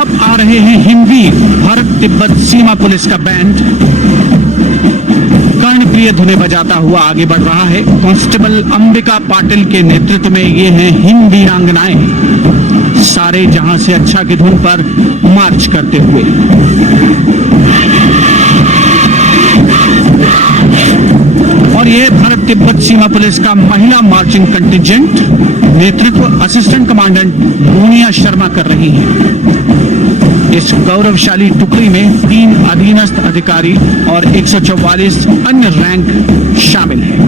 अब आ रहे हैं हिमवीर भारत तिब्बत सीमा पुलिस का बैंड कर्णप्रिय धुनें बजाता हुआ आगे बढ़ रहा है। कांस्टेबल अंबिका पाटिल के नेतृत्व में ये हैं हिम वीरांगनाएं सारे जहां से अच्छा की धुन पर मार्च करते हुए। और ये भारत तिब्बत सीमा पुलिस का महिला मार्चिंग कंटिजेंट नेतृत्व असिस्टेंट कमांडेंट मोनिया शर्मा कर रही हैं। इस गौरवशाली टुकड़ी में 3 अधीनस्थ अधिकारी और 144 अन्य रैंक शामिल हैं।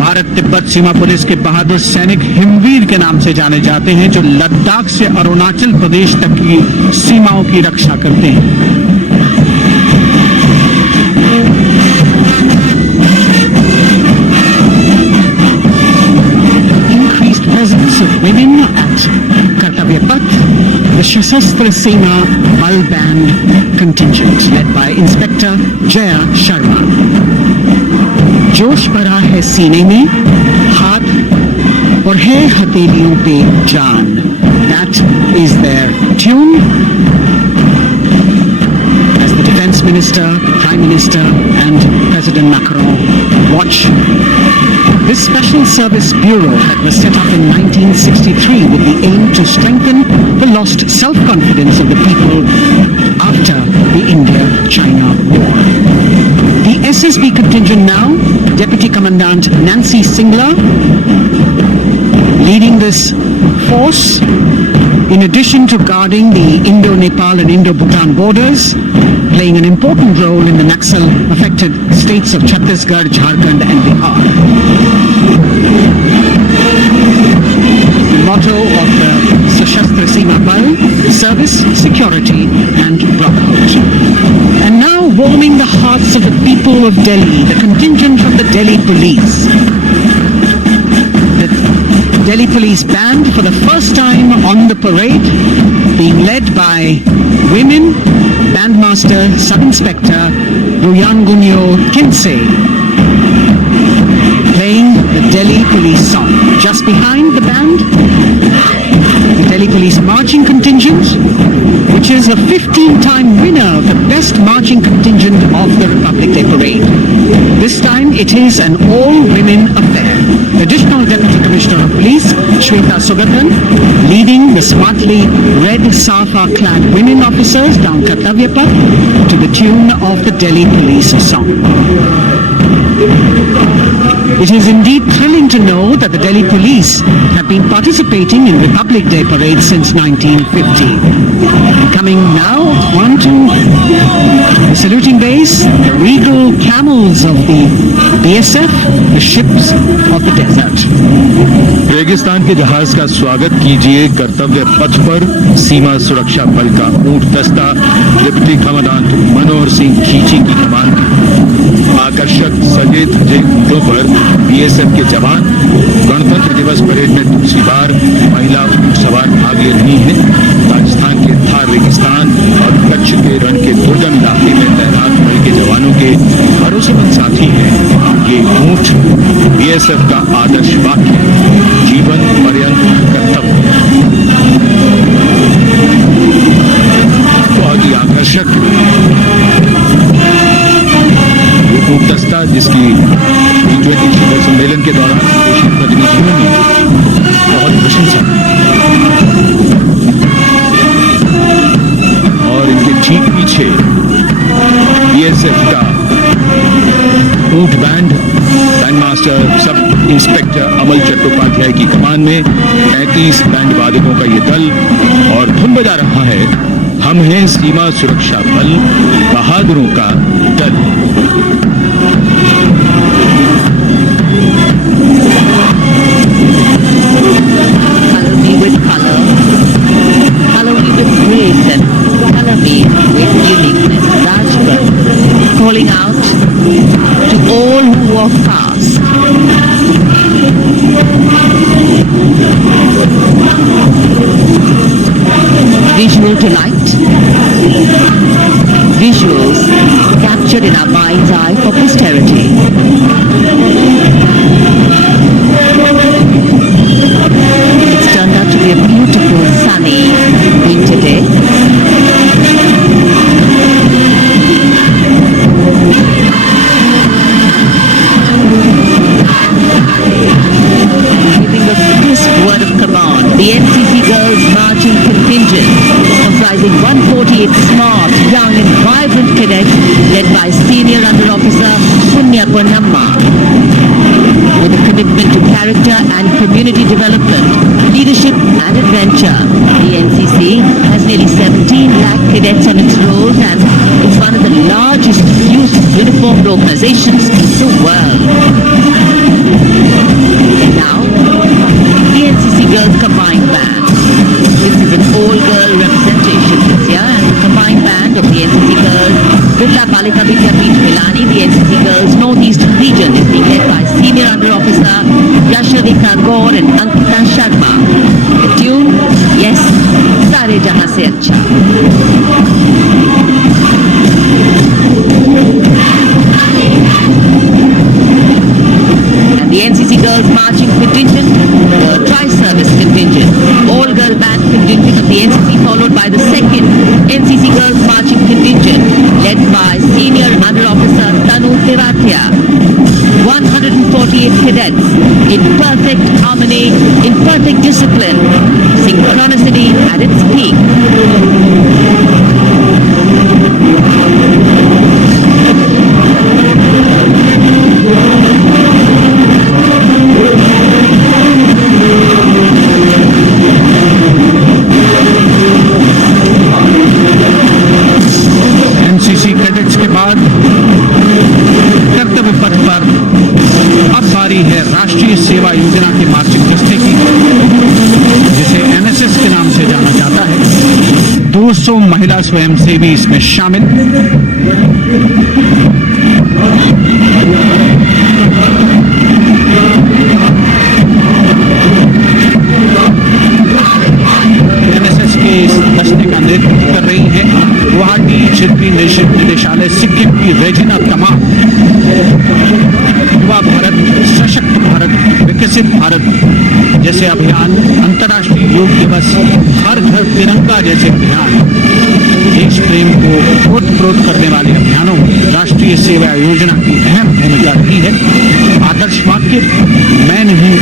भारत तिब्बत सीमा पुलिस के बहादुर सैनिक हिमवीर के नाम से जाने जाते हैं, जो लद्दाख से अरुणाचल प्रदेश तक की सीमाओं की रक्षा करते हैं। Presence of women at Kartavya Path, the Shasastra Sena Bal Band contingent led by Inspector Jaya Sharma. जोश भरा है सीने में, हाथ और है हथेलियों पे जान. That is their tune. As the Defense Minister, Prime Minister and President Macron watch this Special Service Bureau that was set up in 1963 with the aim to strengthen the lost self-confidence of the people after the India-China war. The SSB contingent now, Deputy Commandant Nancy Singla, leading this force, in addition to guarding the Indo-Nepal and Indo-Bhutan borders, playing an important role in the Naxal-affected states of Chhattisgarh, Jharkhand and Bihar. The motto of the Sashastra Seema Bal, service, security and brotherhood. And now warming the hearts of the people of Delhi, the contingent from the Delhi Police. The Delhi Police Band for the first time on the parade, being led by women, Bandmaster Sub-Inspector Ruyangunyo Kinsey, playing the Delhi Police song. Just behind the band, the Delhi Police Marching Contingent, which is a 15-time winner of the Best Marching Contingent of the Republic Day Parade. This time it is an all-women affair. Additional Deputy Commissioner of Police, Shweta Sugathan, leading the smartly red safa-clad women officers down Kartavya Path to the tune of the Delhi Police song. It is indeed thrilling to know that the Delhi police have been participating in Republic Day parades since 1950. Coming now on to the saluting base, the regal camels of the BSF, the ships of the desert. रेगिस्तान के जहाज का स्वागत कीजिए कर्तव्य पथ पर सीमा सुरक्षा बल का ऊंट दस्ता डिप्टी कमांडेंट मनोहर सिंह खींची की कमान आकर्षक सजे धजे ऊंटों पर बीएसएफ के जवान गणतंत्र दिवस परेड में दूसरी बार महिला ऊंट सवार भाग ले रही हैं। राजस्थान के थार रेगिस्तान और कच्छ के रण के दुर्गम इलाके में तैनात बल के जवानों के भरोसेमंद साथी हैं। ये ऊंट बीएसएफ का आदर्श वाक्य जीवन पर्यंत कर्तव्य बहुत ही आकर्षक ऊंट दस्ता जिसकी G20 शिखर सम्मेलन के दौरान देशी प्रतिनिधियों ने बहुत प्रशंसा और इनके ठीक पीछे बीएसएफ का ऊंट बैंड मास्टर सब इंस्पेक्टर अमल चट्टोपाध्याय की कमान में 35 बैंड वादकों का ये दल और धुन बजा रहा है हम हैं सीमा सुरक्षा बल बहादुरों का दल। Color me with color. Color me with grace and color me with uniqueness. Rajput calling out to all who walk past. Visual delight. Visuals captured in our mind's eye for posterity. It's turned out to be a beautiful, sunny winter day. Giving a crisp word of command, the NCC Girls Marching Contingent, comprising 148 smart, young and vibrant cadets led by Senior Under Officer Punya Ponnamma. With a commitment to character and community development, leadership and adventure, the NCC has nearly 17 lakh cadets on its rolls and is one of the largest youth uniformed organizations in the world. And now, the NCC Girls Combined Band. This is an all-girl representation this year, and the combined band of the NCC Girls Birla Balika Vidyapeeth Pilani, the NCC Girls Northeastern Region, is being led by Senior Under Officer Yashavika Gaur and Ankita Sharma. The tune, yes, Sare Jahan Se Acha. And the NCC Girls Marching Contingent, the Tri-Service Contingent, all-girl band contingent of the NCC, followed by the second NCC Girls Marching Contingent, led by Senior Under Officer Tanu Tirathia. 148 cadets in perfect harmony, in perfect discipline, synchronicity at its peak. NCC cadets के बाद कर्तव्य पथ पर अब बारी है राष्ट्रीय सेवा योजना के मार्चिंग दस्ते की, जिसे एनएसएस के नाम से जाना जाता है। 200 महिला स्वयंसेवी इसमें शामिल। एनएसएस के इस दस्ते का नेतृत्व कर रही है गुवाहाटी क्षेत्रीय निदेशालय सिक्किम की रेजिना तमाम। युवा भारत, सशक्त भारत, विकसित भारत जैसे अभियान, अंतर्राष्ट्रीय योग दिवस, हर घर तिरंगा जैसे अभियान, देश प्रेम को ओतप्रोत करने वाले अभियानों में राष्ट्रीय सेवा योजना की अहम भूमिका रही है। आदर्श वाक्य मैं नहीं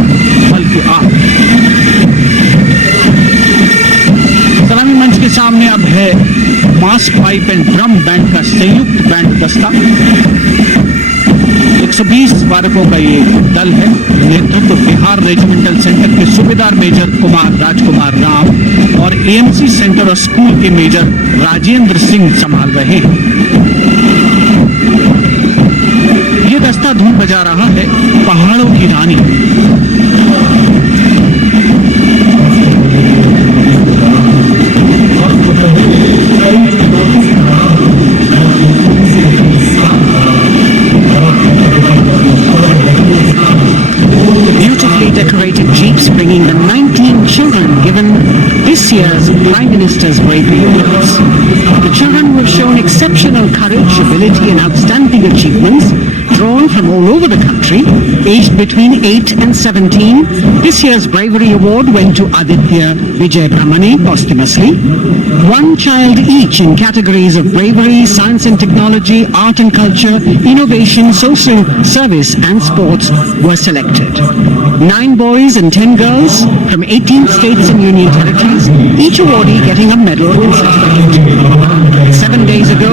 बल्कि आप। सलामी मंच के सामने अब है मास पाइप एंड ड्रम बैंड का संयुक्त बैंड दस्ता। 120 स्मारकों का ये दल है। नेतृत्व बिहार रेजिमेंटल सेंटर के सूबेदार मेजर कुमार राजकुमार राम और एएमसी सेंटर और स्कूल के मेजर राजेंद्र सिंह संभाल रहे हैं। ये दस्ता धूम बजा रहा है पहाड़ों की रानी। Beautifully decorated jeeps bringing the 19 children given this year's Prime Minister's Bravery Awards. The children were shown exceptional courage, ability and outstanding achievements, drawn from all over the country, aged between 8 and 17. This year's Bravery Award went to Aditya Vijay Brahmane posthumously. One child each in categories of bravery, science and technology, art and culture, innovation, social service and sports were selected. 9 boys and 10 girls from 18 states and union territories, each awardee getting a medal and certificate. 7 days ago,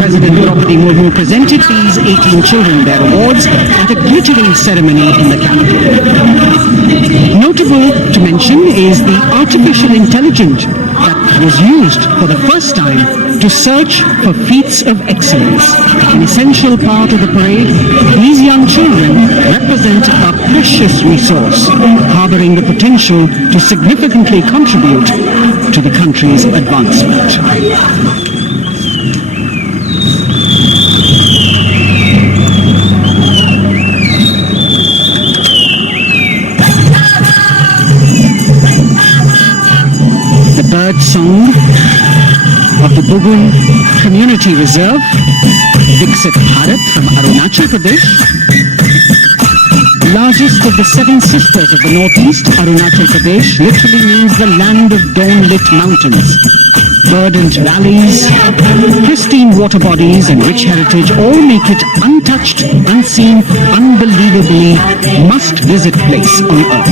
President Murmu presented these 18 children their awards at a glittering ceremony in the capital. Notable to mention is the artificial intelligence that was used for the first time to search for feats of excellence. An essential part of the parade, these young children represent a precious resource, harboring the potential to significantly contribute to the country's advancement. The bird song of the Bugun Community Reserve, Viksit Bharat from Arunachal Pradesh. Largest of the 7 sisters of the northeast, Arunachal Pradesh literally means the land of dawn-lit mountains. Verdant valleys, pristine water bodies and rich heritage all make it untouched, unseen, unbelievably must-visit place on earth.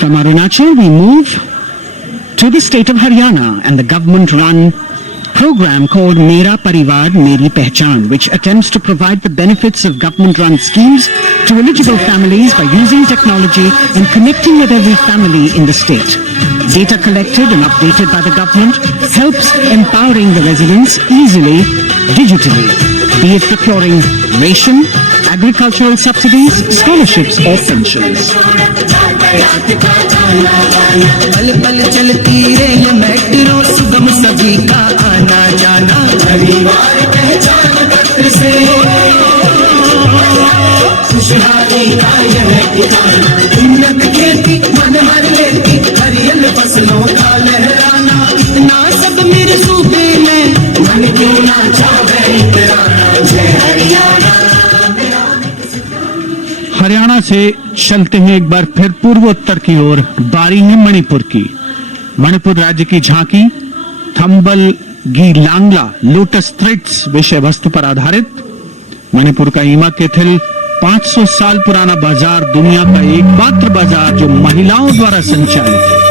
From Arunachal, we move to the state of Haryana and the government-run program called Mera Parivar Meri Pehchan, which attempts to provide the benefits of government-run schemes to eligible families by using technology and connecting with every family in the state. Data collected and updated by the government helps empowering the residents easily, digitally, be it procuring ration, agricultural subsidies, scholarships or pensions. पल पल चलती rail metro सुगम सभी का आना जाना परिवार पहचान पत्र से खुशहाली का यह ठिकाना उन्नत खेती मन भर लेती हरियल फसलों का लहराना इतना सब मेरे सूबे में मन क्यों ना चाहे इतराना जय हरियाणा। हरियाणा से चलते हैं एक बार फिर पूर्वोत्तर की ओर। बारी है मणिपुर की। मणिपुर राज्य की झांकी थंबल गी लांगला लोटस थ्रेड्स विषय वस्तु पर आधारित। मणिपुर का ईमा केथिल 500 साल पुराना बाजार दुनिया का एकमात्र बाजार जो महिलाओं द्वारा संचालित है।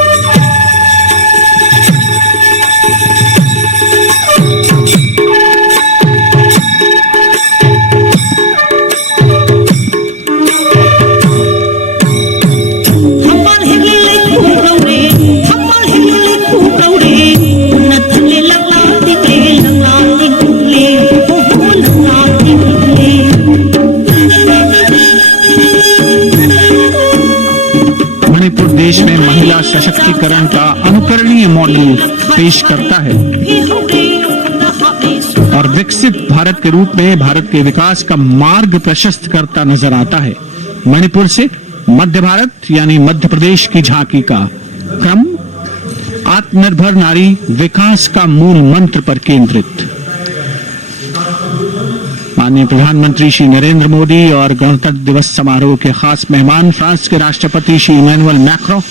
देश में महिला सशक्तिकरण का अनुकरणीय मॉडल पेश करता है और विकसित भारत के रूप में भारत के विकास का मार्ग प्रशस्त करता नजर आता है। मणिपुर से मध्य भारत यानी मध्य प्रदेश की झांकी का क्रम आत्मनिर्भर नारी विकास का मूल मंत्र पर केंद्रित। माननीय प्रधानमंत्री श्री नरेंद्र मोदी और गणतंत्र दिवस समारोह के खास मेहमान फ्रांस के राष्ट्रपति श्री इमैनुअल मैक्रों।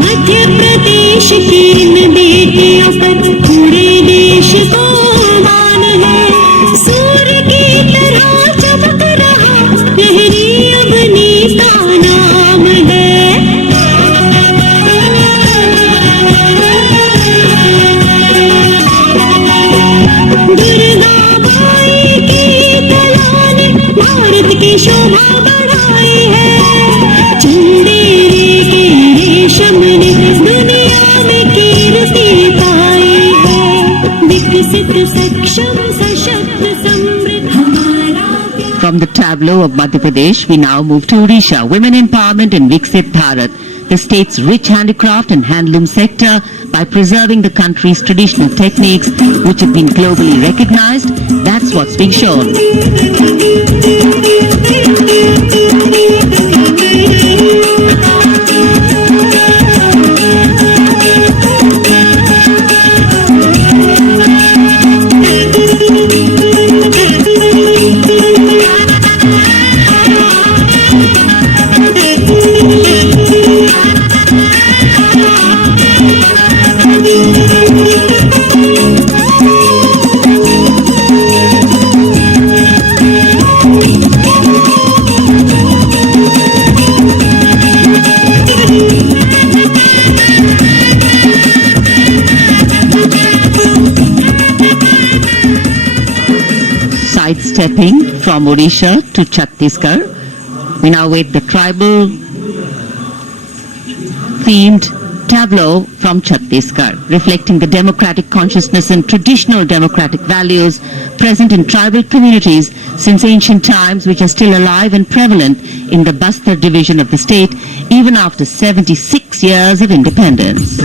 मध्य प्रदेश की इन बेटियों पर पूरे देश को मान है, सूर्य की तरह चमक रहा लहरी अब नीता हमने दुनिया में कीर्ति पाई है। विकसित सक्षम सशक्त समृद्ध हमारा प्यार। From the tableau of Madhya Pradesh, we now move to Odisha. Women empowerment in Viksit Bharat, the state's rich handicraft and handloom sector, by preserving the country's traditional techniques, which have been globally recognized. That's what's being shown. Sidestepping from Odisha to Chhattisgarh, we now wait the tribal themed tableau from Chhattisgarh, reflecting the democratic consciousness and traditional democratic values present in tribal communities since ancient times, which are still alive and prevalent in the Bastar division of the state, even after 76 years of independence.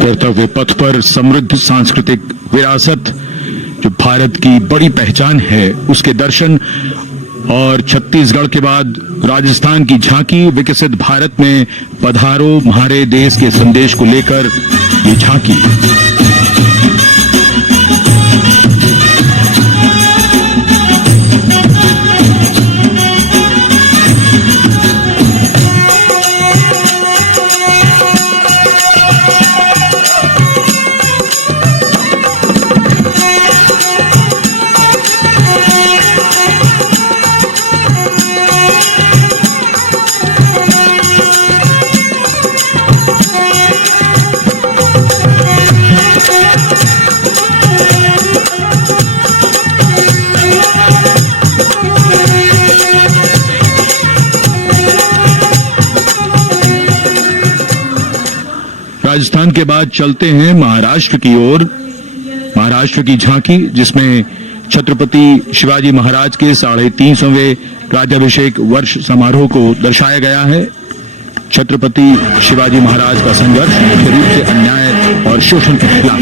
कर्तव्य पथ पर समृद्ध सांस्कृतिक विरासत जो भारत की बड़ी पहचान है उसके दर्शन, और छत्तीसगढ़ के बाद राजस्थान की झांकी विकसित भारत में पधारो हमारे देश के संदेश को लेकर ये झांकी। राजस्थान के बाद चलते हैं महाराष्ट्र की ओर। महाराष्ट्र की झांकी जिसमें छत्रपति शिवाजी महाराज के 350वें राज्याभिषेक वर्ष समारोह को दर्शाया गया है। छत्रपति शिवाजी महाराज का संघर्ष मुख्य रूप से अन्याय और शोषण के खिलाफ।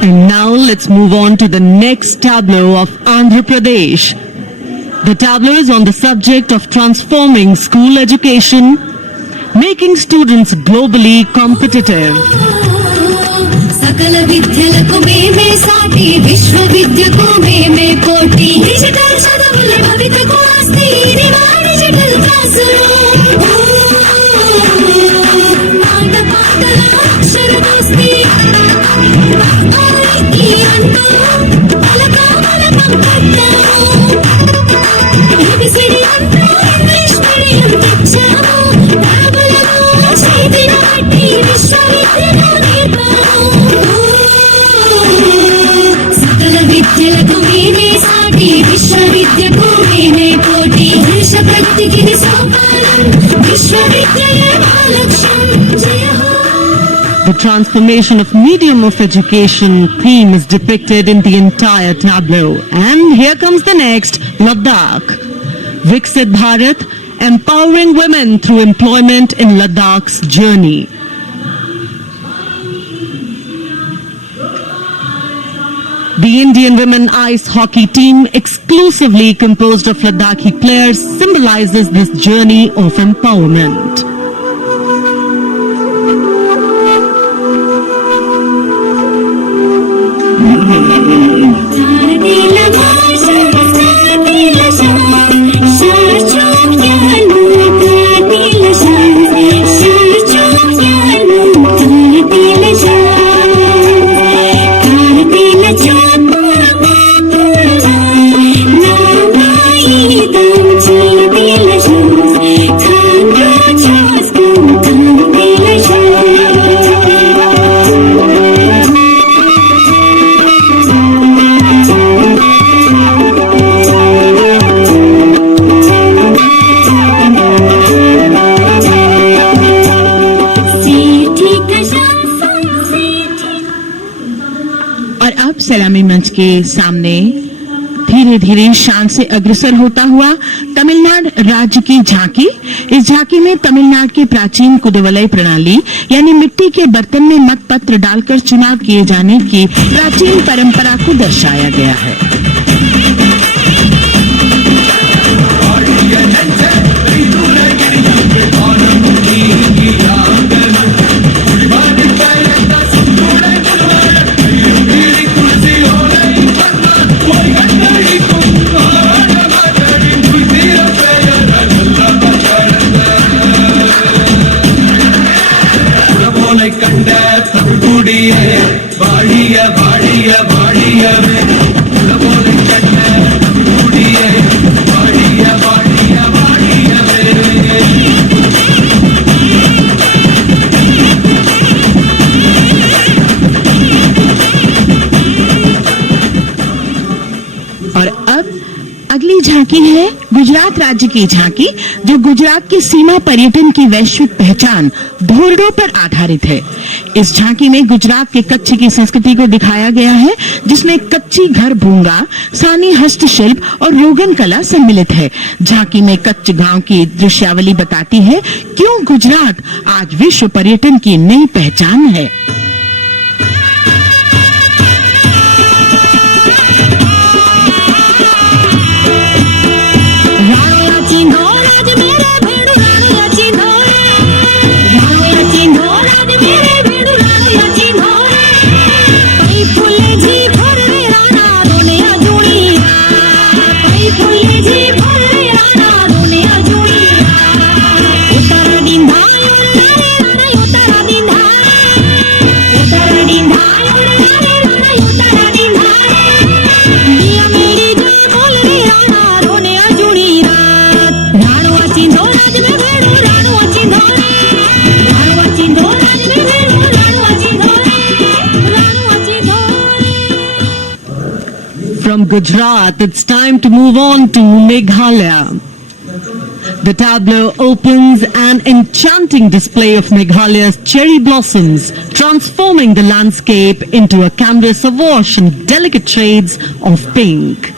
And now let's move on to the next tableau of Andhra Pradesh. The tableau is on the subject of transforming school education, making students globally competitive. सकल विद्यలకు మేమే సాటి విశ్వవిద్యకు మేమే పోటీ డిజిటల్ చదువుల భవితకు ఆస్తి ఇది మా డిజిటల్ క్లాసులు పాట పాటల అక్షర దోస్తి ఈ అంటూ పలక పలకం కట్టాము ఏబిసిడి అంటూ ఇంగ్లీష్ మీడియం తెచ్చాము పరబలను చేతిన పట్టి విశ్వవిద్యలో నేర్పాము विद्य भूमिने कोटि हर्ष प्रगति गिरि सोपानम् विश्वविद्यालय महालक्ष्यम् जय हो. The transformation of medium of education theme is depicted in the entire tableau. And here comes the next, Ladakh. Viksit Bharat, empowering women through employment in Ladakh's journey. The Indian women ice hockey team, exclusively composed of Ladakhi players, symbolizes this journey of empowerment. सलामी मंच के सामने धीरे धीरे शान से अग्रसर होता हुआ तमिलनाडु राज्य की झांकी. इस झांकी में तमिलनाडु के प्राचीन कुदवलय प्रणाली यानी मिट्टी के बर्तन में मतपत्र डालकर चुनाव किए जाने की प्राचीन परंपरा को दर्शाया गया है. झांकी है गुजरात राज्य की झांकी, जो गुजरात की सीमा पर्यटन की वैश्विक पहचान धोरडों पर आधारित है. इस झांकी में गुजरात के कच्छ की संस्कृति को दिखाया गया है, जिसमें कच्ची घर भूंगा, सानी हस्तशिल्प और रोगन कला सम्मिलित है. झांकी में कच्छ गांव की दृश्यावली बताती है क्यों गुजरात आज विश्व पर्यटन की नई पहचान है. From Gujarat, it's time to move on to Meghalaya. The tableau opens an enchanting display of Meghalaya's cherry blossoms, transforming the landscape into a canvas awash in delicate shades of pink.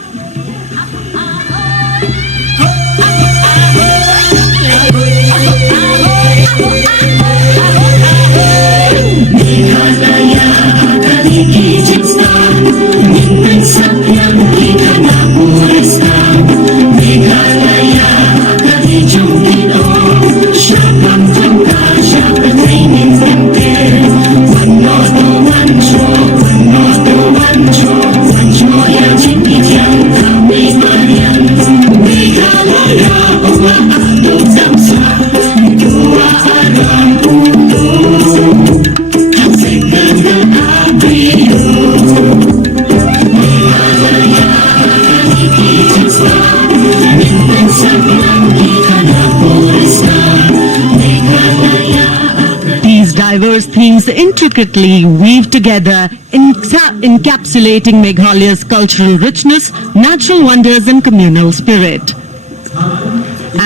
intricately weaved together, encapsulating Meghalaya's cultural richness, natural wonders and communal spirit.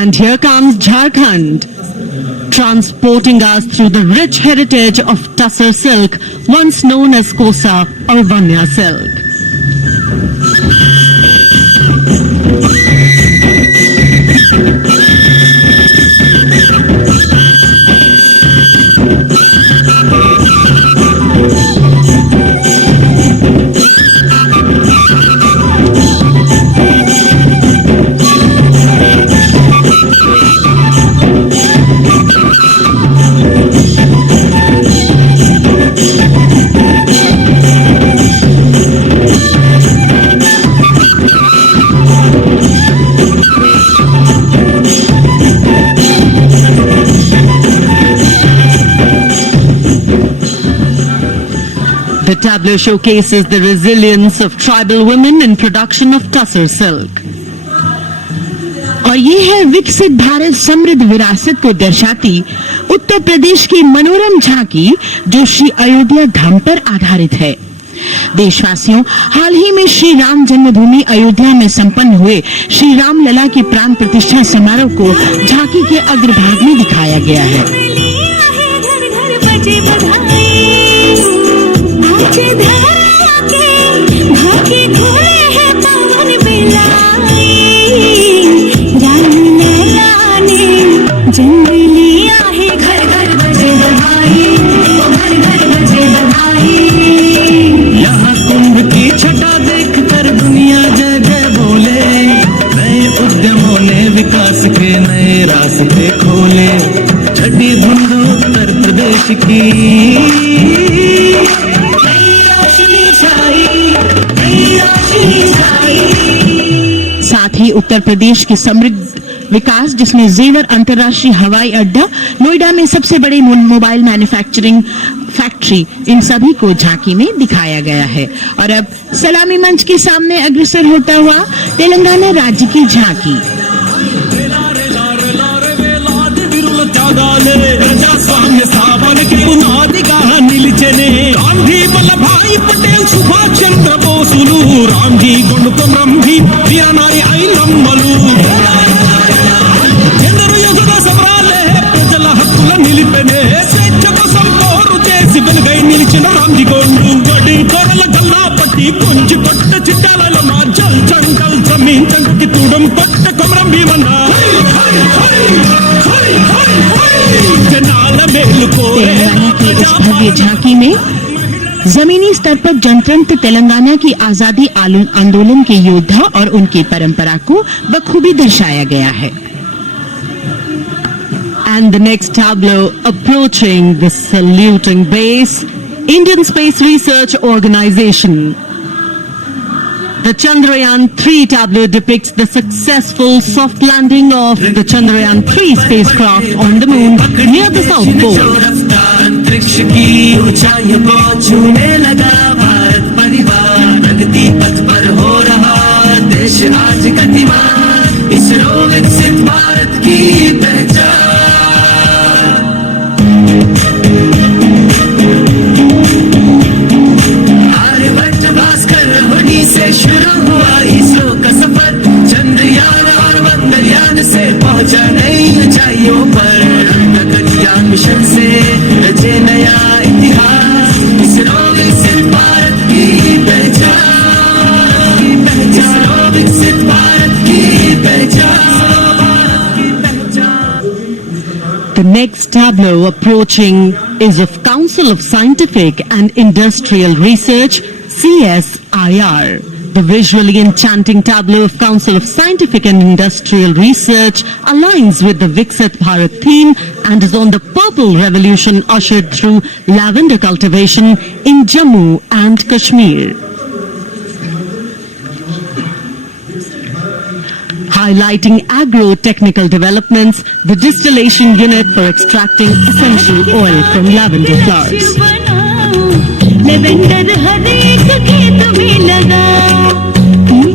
And here comes Jharkhand, transporting us through the rich heritage of Tussar silk, once known as Kosa or Vanya silk. The tableau showcases the resilience of tribal women in production of tussar silk. और ये है विकसित भारत समृद्ध विरासत को दर्शाती उत्तर प्रदेश की मनोरम झांकी जो श्री अयोध्या धाम पर आधारित है। देशवासियों, हाल ही में श्री राम जन्मभूमि अयोध्या में संपन्न हुए श्री राम लला की प्राण प्रतिष्ठा समारोह को झांकी के अग्रभाग में दिखाया गया है। यहाँ कुंभ की छटा देख कर दुनिया जय जय बोले, नए उद्यमों ने विकास के नए रास्ते खोले। छठी धुंध उत्तर प्रदेश की साथ ही उत्तर प्रदेश की समृद्ध विकास जिसमें जेवर अंतर्राष्ट्रीय हवाई अड्डा, नोएडा में सबसे बड़े मोबाइल मैन्युफैक्चरिंग फैक्ट्री, इन सभी को झांकी में दिखाया गया है। और अब सलामी मंच के सामने अग्रसर होता हुआ तेलंगाना राज्य की झांकी। भाई पटेल सुभाष चंद्र बोसुलू रामजी गुंडुकम रंभी प्रियानारी आई नम्मलू ఎందరో యుగద సమరాలే ప్రజల హక్కుల నిలిపెనే స్వేచ్ఛ కోసం పోరు చేసి వెలుగై నిలిచిన రామ్జీ గోండు గడి కొరల గల్లా పట్టి కొంచి కొట్ట చిట్టాల మా జల్ జంగల్ జమీన్ చంకి తూడం కొట్ట కొమరం భీమన్న జనాల మేలుకో इस भव्य झांकी में जमीनी स्तर पर जनतंत्र तेलंगाना की आजादी आंदोलन के योद्धा और उनकी परंपरा को बखूबी दर्शाया गया है। And the next tableau approaching the saluting base, Indian Space Research Organization. The Chandrayaan-3 tableau depicts the successful soft landing of the Chandrayaan-3 spacecraft on the moon near the South Pole. अंतरिक्ष की ऊंचाइयों को छूने लगा भारत परिवार, प्रगति पथ पर हो रहा देश आज गतिमान, इसरो विकसित भारत की पहचान। आर्यभट्ट भास्कर होनी से शुरू हुआ इसरो का सफर, चंद्रयान और मंगलयान से पहुंचा नई ऊंचाइयों पर, गगनयान मिशन से रचे नया इतिहास, इसरो विकसित भारत की पहचान, इसरो विकसित भारत की पहचान। The next tableau approaching is of Council of Scientific and Industrial Research, CSIR. The visually enchanting tableau of Council of Scientific and Industrial Research aligns with the Viksit Bharat theme and is on the purple revolution ushered through lavender cultivation in Jammu and Kashmir. Highlighting agro-technical developments, the distillation unit for extracting essential oil from lavender flowers. Lavender हर एक खेत में लगाओ,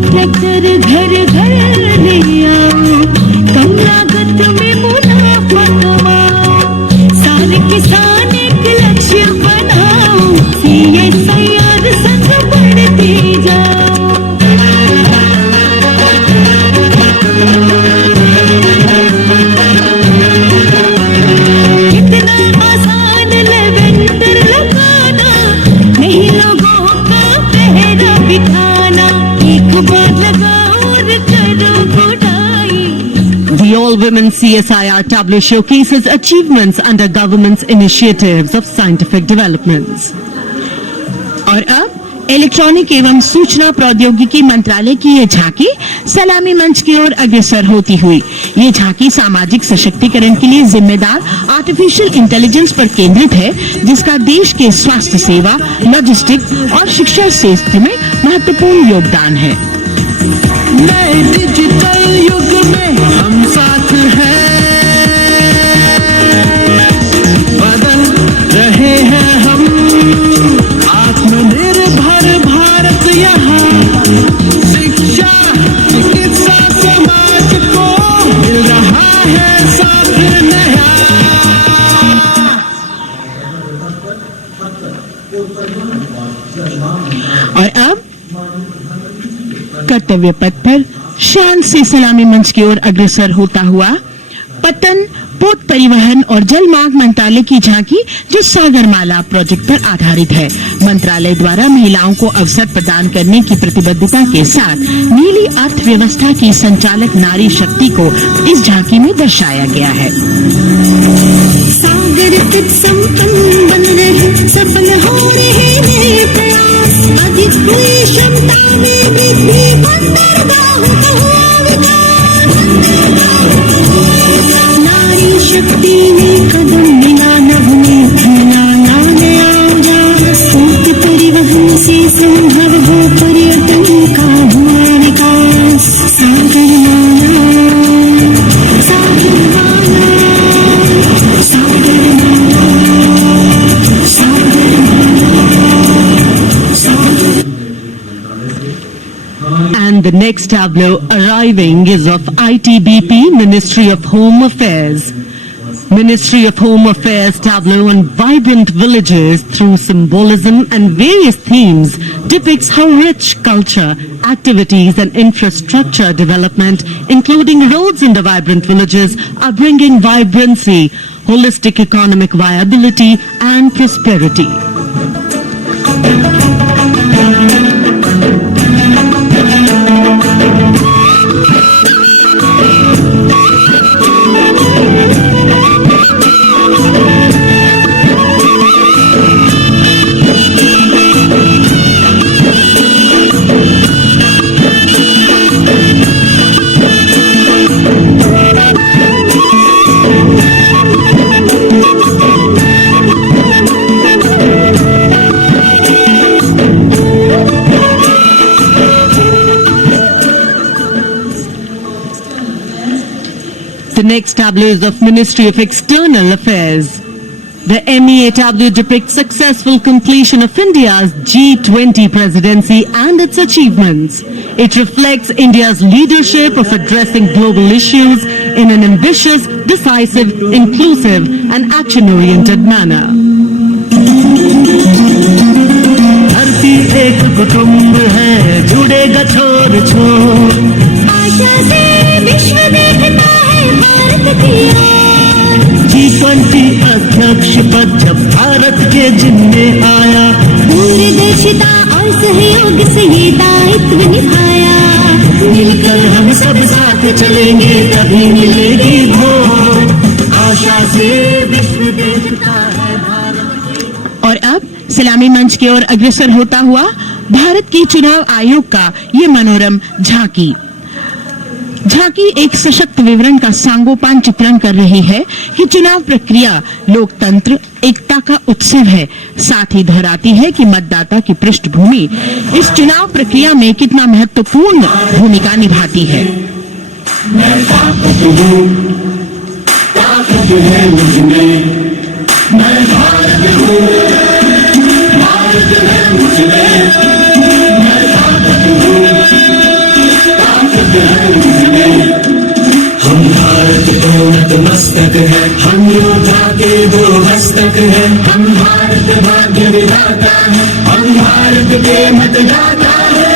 tractor घर घर ले आओ, कम लागत में मुनाफा कमाओ, सारे किसान एक लक्ष्य बनाओ। PSI और संग बढ़ती जाओ। कितना आसान लेवेंडर लगाना, नहीं लोगों का पहरा बिठाना, एक बार लगाओ और करो गुडाई। The all-women CSIR tableau showcases achievements under government's initiatives of scientific developments. और अब इलेक्ट्रॉनिक एवं सूचना प्रौद्योगिकी मंत्रालय की ये झांकी सलामी मंच की ओर अग्रसर होती हुई। ये झांकी सामाजिक सशक्तिकरण के लिए जिम्मेदार आर्टिफिशियल इंटेलिजेंस पर केंद्रित है, जिसका देश के स्वास्थ्य सेवा, लॉजिस्टिक्स और शिक्षा क्षेत्र में महत्वपूर्ण योगदान है। नए डिजिटल युग में हम साथ हैं, बदल रहे हैं हम, आत्मनिर्भर भारत यहाँ, शिक्षा चिकित्सा समाज को मिल रहा है साथ नया। और अब कर्तव्य पथ पर शान से सलामी मंच की ओर अग्रसर होता हुआ पतन, पोत परिवहन और जल मार्ग मंत्रालय की झांकी, जो सागरमाला प्रोजेक्ट पर आधारित है। मंत्रालय द्वारा महिलाओं को अवसर प्रदान करने की प्रतिबद्धता के साथ नीली अर्थव्यवस्था की संचालक नारी शक्ति को इस झांकी में दर्शाया गया है। सागर तक संपन्न बन रहे, सफल हो रहे नए प्रयास, अधिक हुई क्षमता में वृद्धि, बंदरगाह का हुआ विकास। नारी शक्ति ने कदम मिला नभ में, फैलाया नया उजास, पोत परिवहन से संभव हो पर्यटन का हुआ विकास। Sagarmala, Sagarmala, Sagarmala, Sagarmala. And the next tableau arriving is of ITBP, Ministry of Home Affairs. Ministry of Home Affairs tableau on vibrant villages through symbolism and various themes depicts how rich culture, activities and infrastructure development, including roads in the vibrant villages, are bringing vibrancy, holistic economic viability and prosperity. The next tableau is of Ministry of External Affairs. The MEA tableau depicts successful completion of India's G20 presidency and its achievements. It reflects India's leadership of addressing global issues in an ambitious, decisive, inclusive and action-oriented manner. धरती एक कुटुंब है, जुड़ेगा छोर छोर, आशा से विश्व देखता है भारत की ओर। G20 अध्यक्ष पद जब भारत के जिम्मे आया, दूरदर्शिता और सहयोग से ये दायित्व निभाया। मिलकर हम सब साथ चलेंगे, तभी मिलेगी भोर, आशा से विश्व देखता है भारत। और अब सलामी मंच की ओर अग्रसर होता हुआ भारत के चुनाव आयोग का ये मनोरम झांकी एक सशक्त विवरण का सांगोपान चित्रण कर रही है कि चुनाव प्रक्रिया लोकतंत्र, एकता का उत्सव है। साथ ही दोहराती है कि मतदाता की पृष्ठभूमि इस चुनाव प्रक्रिया में कितना महत्वपूर्ण भूमिका निभाती है। मैं ताकत हूँ, ताकत है मुझमें, मैं भारत हूँ, भारत है मुझमें, मैं ताकत हूँ, ताकत है मुझमें। हम भारत को नतमस्तक है, हम योद्धा के दो मस्तक है, हम भारत भाग्य विधाता है, हम भारत के मतदाता है।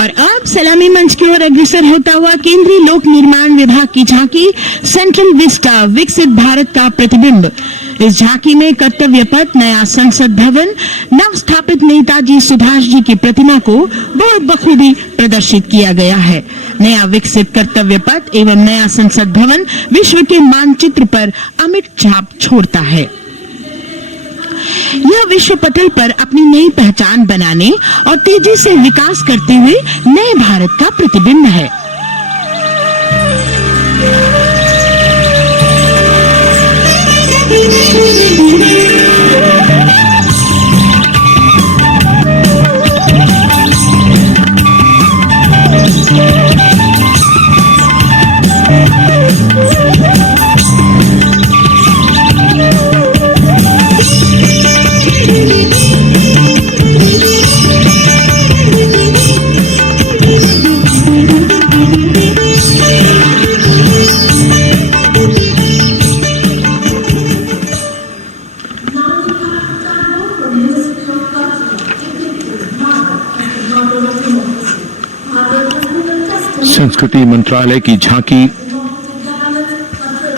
और अब सलामी मंच की ओर अग्रसर होता हुआ केंद्रीय लोक निर्माण विभाग की झांकी सेंट्रल विस्टा विकसित भारत का प्रतिबिंब। इस झांकी में कर्तव्य पथ, नया संसद भवन, नव स्थापित नेताजी सुभाष जी की प्रतिमा को बहुत बखूबी प्रदर्शित किया गया है। नया विकसित कर्तव्य पथ एवं नया संसद भवन विश्व के मानचित्र पर अमिट छाप छोड़ता है। यह विश्व पटल पर अपनी नई पहचान बनाने और तेजी से विकास करते हुए नए भारत का प्रतिबिंब है। संस्कृति मंत्रालय की झांकी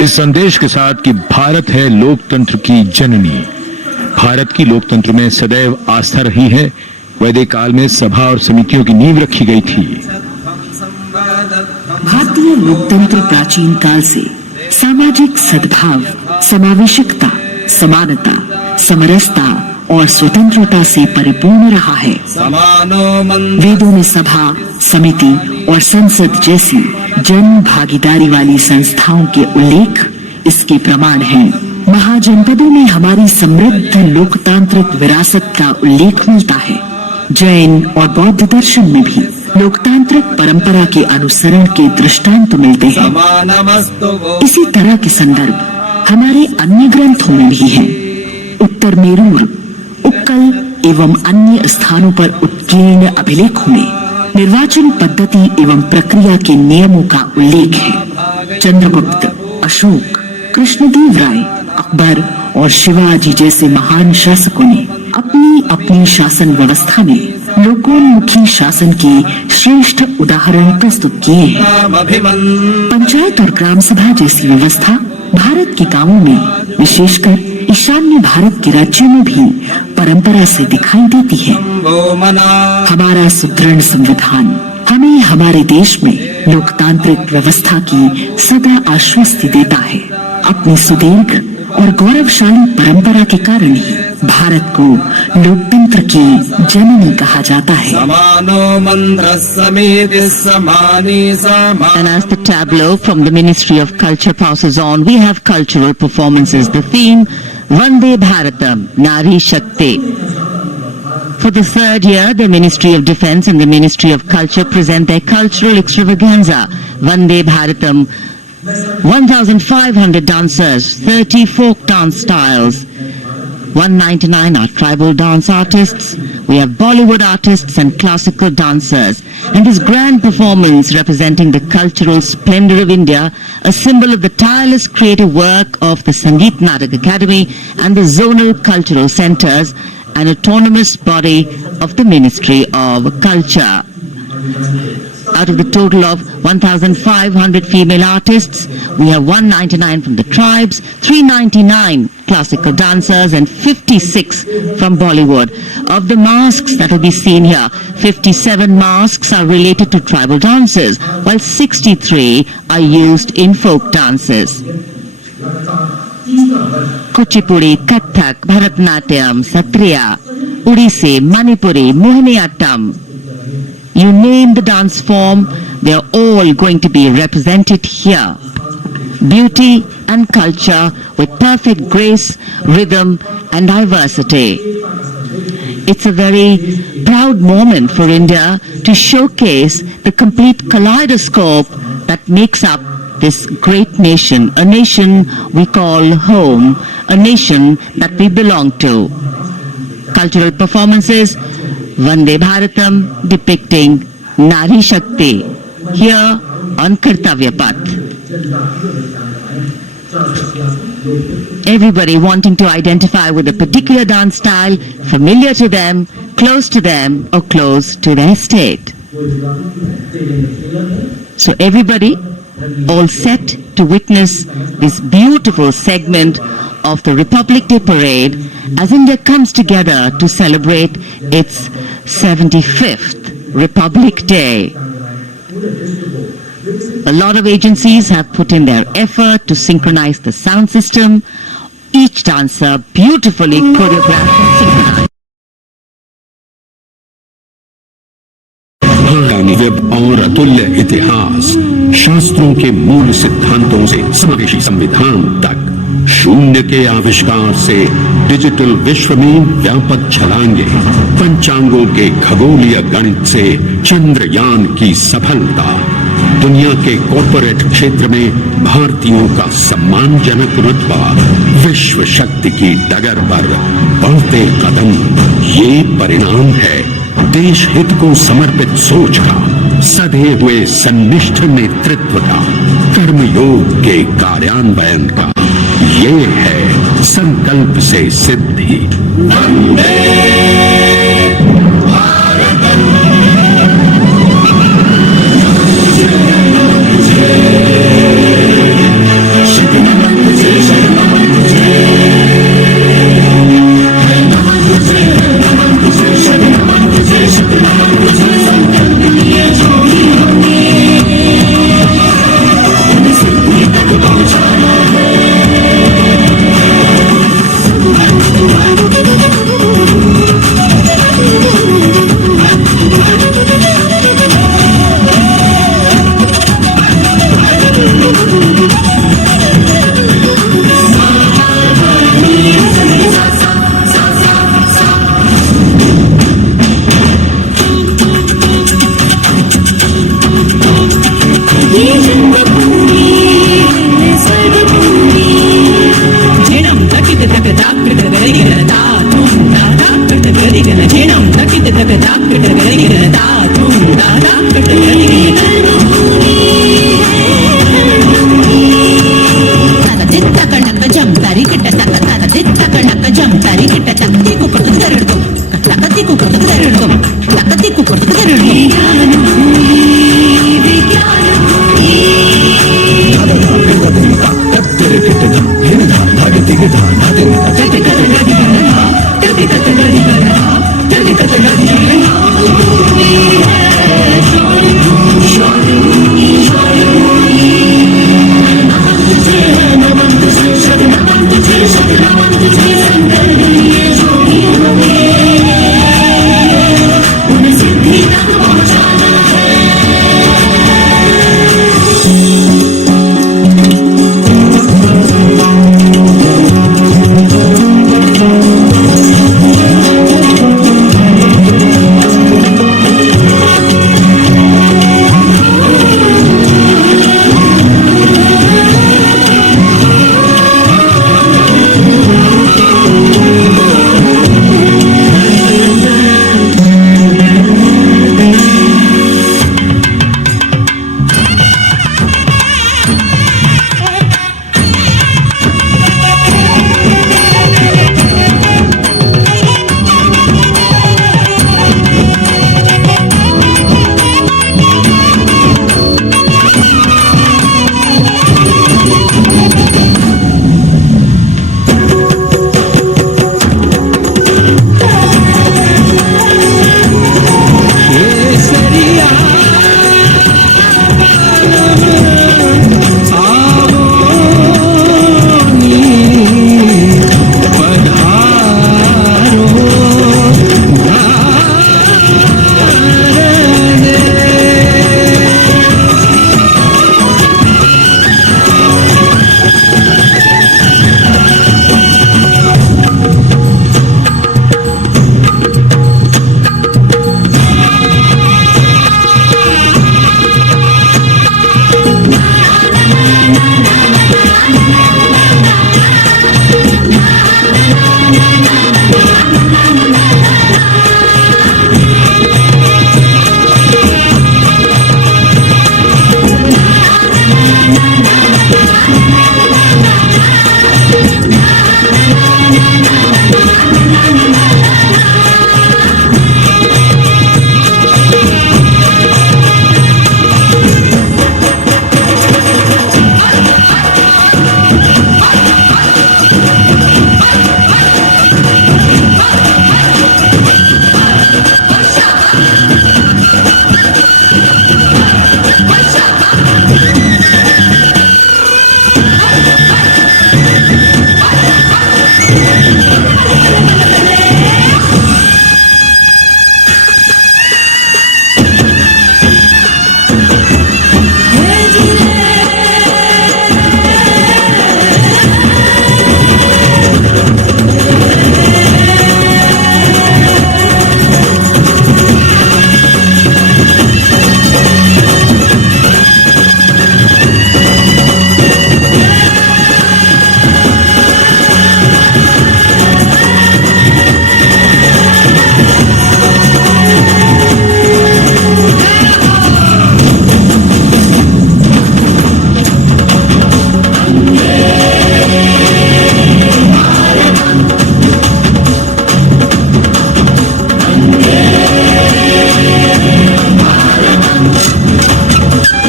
इस संदेश के साथ कि भारत है लोकतंत्र की जननी। भारत की लोकतंत्र में सदैव आस्था रही है। वैदिक काल में सभा और समितियों की नींव रखी गई थी। भारतीय लोकतंत्र प्राचीन काल से सामाजिक सद्भाव, समावेशकता, समानता, समरसता और स्वतंत्रता से परिपूर्ण रहा है। वेदों में सभा, समिति और संसद जैसी जन भागीदारी वाली संस्थाओं के उल्लेख इसके प्रमाण हैं। महाजनपदों में हमारी समृद्ध लोकतांत्रिक विरासत का उल्लेख मिलता है। जैन और बौद्ध दर्शन में भी लोकतांत्रिक परंपरा के अनुसरण के दृष्टांत मिलते हैं। इसी तरह के संदर्भ हमारे अन्य ग्रंथों में भी हैं। उत्तर मेरूर, उत्कल एवं अन्य स्थानों पर उत्कीर्ण अभिलेखों में निर्वाचन पद्धति एवं प्रक्रिया के नियमों का उल्लेख है। चंद्रगुप्त, अशोक, कृष्णदेव राय, अकबर और शिवाजी जैसे महान शासकों ने अपनी अपनी शासन व्यवस्था में लोकोन्मुखी शासन के श्रेष्ठ उदाहरण प्रस्तुत किए हैं। पंचायत और ग्राम सभा जैसी व्यवस्था भारत के गांवों में, विशेषकर ईशान्य भारत के राज्यों में भी परंपरा से दिखाई देती है। हमारा सुदृढ़ संविधान हमें हमारे देश में लोकतांत्रिक व्यवस्था की सदा आश्वस्ति देता है। अपनी सुदीर्घ और गौरवशाली परंपरा के कारण ही भारत को लोकतंत्र की जननी कहा जाता है। And as the tableau from the Ministry of Culture passes on, we have cultural performances. The theme, Vande Bharatam, Nari Shakti. For the third year, the Ministry of Defence and the Ministry of Culture present their cultural extravaganza, Vande Bharatam. 1,500 dancers, 30 folk dance styles, 199 are tribal dance artists. We have Bollywood artists and classical dancers. And this grand performance representing the cultural splendor of India, a symbol of the tireless creative work of the Sangeet Natak Academy and the zonal cultural centers, an autonomous body of the Ministry of Culture. Out of the total of 1,500 female artists, we have 199 from the tribes, 399 classical dancers and 56 from Bollywood. Of the masks that will be seen here, 57 masks are related to tribal dances, while 63 are used in folk dances. Kuchipudi, Kathak, Bharatnatyam, Satriya, Odissi, Manipuri, Mohiniyattam. You name the dance form, they are all going to be represented here. Beauty and culture with perfect grace, rhythm and diversity. It's a very proud moment for India to showcase the complete kaleidoscope that makes up this great nation, a nation we call home, a nation that we belong to. Cultural performances, Vande Bharatam depicting Nari Shakti. here on Kartavya Path. Everybody wanting to identify with a particular dance style familiar to them, or close to their state. So everybody all set to witness this beautiful segment of the Republic Day Parade as India comes together to celebrate its 75th Republic Day. A lot of agencies have put in their effort to synchronize the sound system. Each dancer beautifully choreographed and synchronized. और अतुल्य इतिहास, शास्त्रों के मूल सिद्धांतों से समावेशी संविधान तक, शून्य के आविष्कार से डिजिटल विश्व में व्यापक छलांगे, पंचांगों के खगोलीय गणित से चंद्रयान की सफलता, दुनिया के कॉर्पोरेट क्षेत्र में भारतीयों का सम्मानजनक रुतबा, विश्व शक्ति की डगर पर बढ़ते कदम, ये परिणाम है देश हित को समर्पित सोच का, सधे हुए सन्निष्ठ नेतृत्व का, कर्मयोग के कार्यान्वयन का। ये है संकल्प से सिद्धि।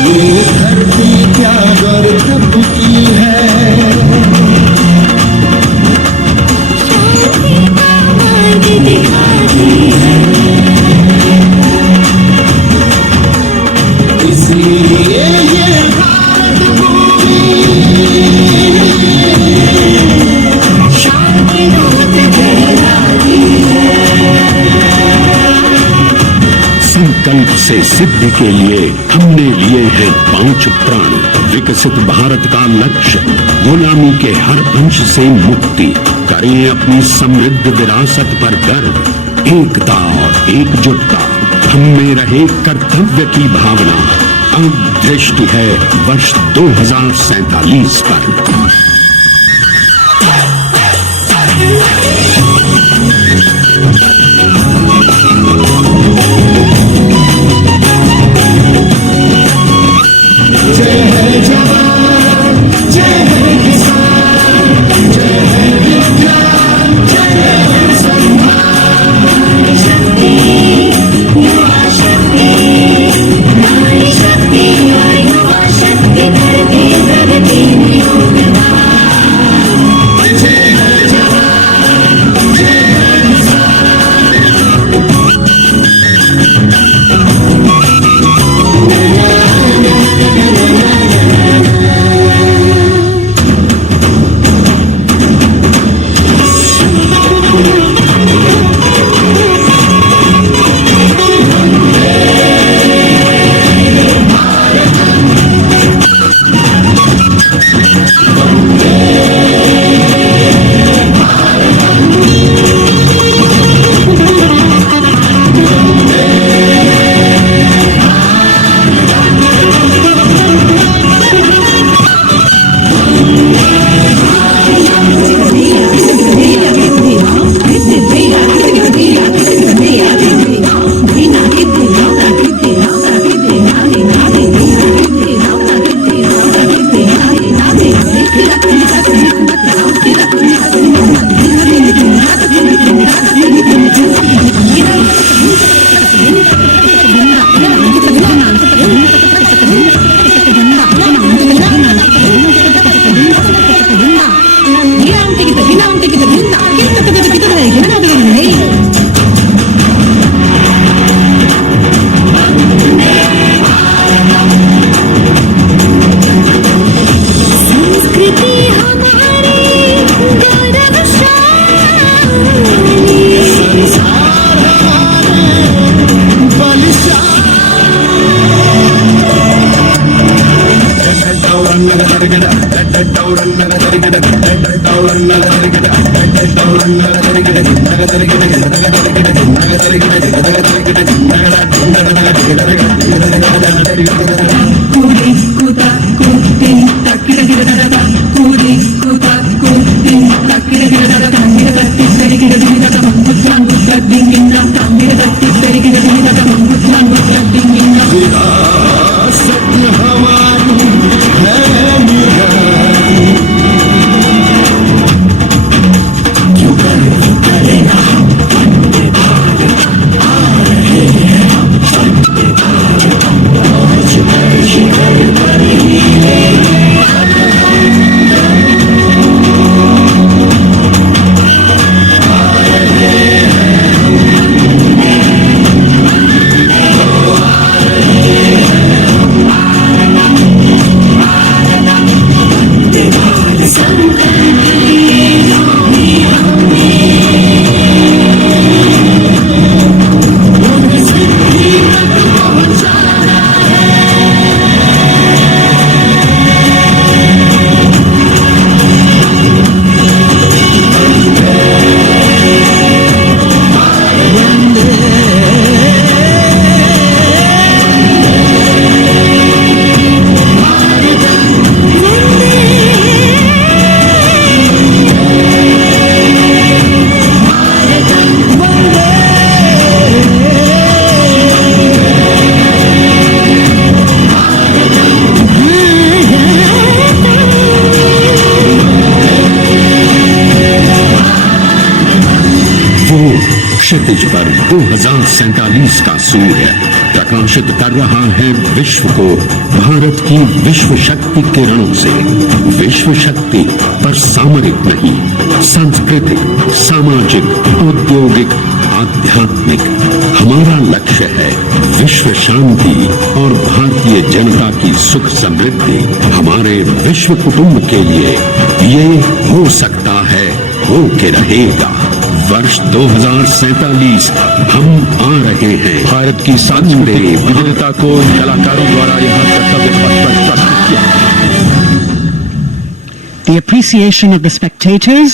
ये धरती क्या गर्द की है, इसलिए ये भारत भूमि शांति दूत कहलाती संकल्प से सिद्धि के लिए हमने लिए हैं 5 प्राण। विकसित भारत का लक्ष्य, गुलामी के हर अंश से मुक्ति। करें अपनी समृद्ध विरासत पर गर्व, एकता और एकजुटता। हम में रहे कर्तव्य की भावना। अब दृष्टि है वर्ष 2047 पर। जय है जवान, जय है किसान, जय है विज्ञान, जय है सम्मान। शक्ति, युवा शक्ति, नारी शक्ति और युवा शक्ति, धरती प्रगति में योगदान। जय है जवान, जय है किसान। मंच पर 2047 का सूर्य प्रकाशित कर रहा है विश्व को भारत की विश्व शक्ति किरणों से। विश्व शक्ति पर सामरिक नहीं, सांस्कृतिक, सामाजिक, औद्योगिक, आध्यात्मिक। हमारा लक्ष्य है विश्व शांति और भारतीय जनता की सुख समृद्धि। हमारे विश्व कुटुंब के लिए ये हो सकता है, हो के रहेगा। वर्ष 2047 हम आ रहे हैं। भारत की सांस्कृतिक विविधता को कलाकारों द्वारा यहाँ कर्तव्य पथ पर प्रस्तुत किया। The appreciation of the spectators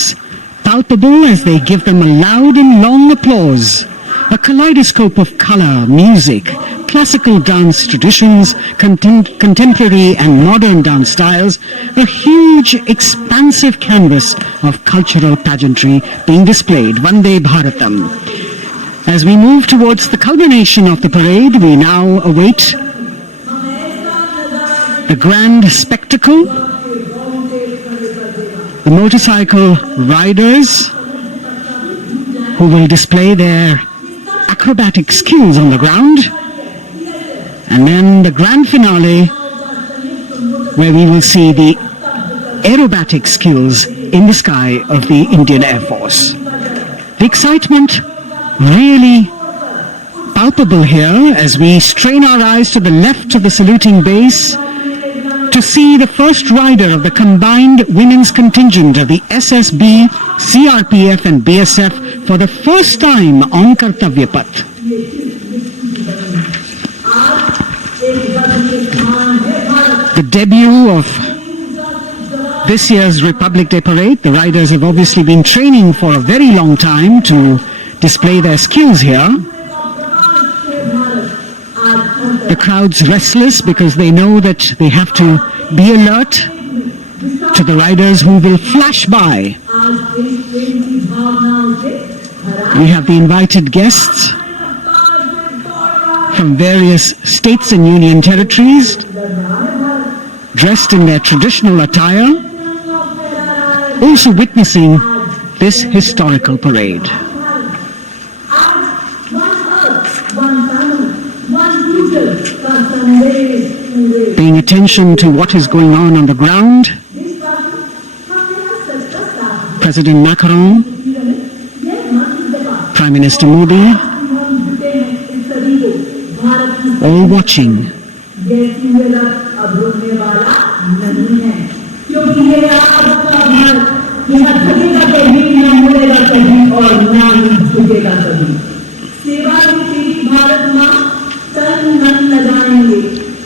palpable as they give them a loud and long applause. A kaleidoscope of color, music, classical dance traditions, contemporary and modern dance styles, a huge expansive canvas of cultural pageantry being displayed, Vande Bharatam. As we move towards the culmination of the parade, we now await the grand spectacle. The motorcycle riders who will display their acrobatic skills on the ground, and then the grand finale where we will see the aerobatic skills in the sky of the Indian Air Force. The excitement really palpable here as we strain our eyes to the left of the saluting base to see the first rider of the combined women's contingent of the SSB, CRPF and BSF for the first time on Kartavya Path. The debut of this year's Republic Day Parade. The riders have obviously been training for a very long time to display their skills here. The crowd's restless because they know that they have to be alert to the riders who will flash by. We have the invited guests from various states and union territories, dressed in their traditional attire, also witnessing this historical parade. Paying attention to what is going on the ground, President Macron, Prime Minister Modi, all watching.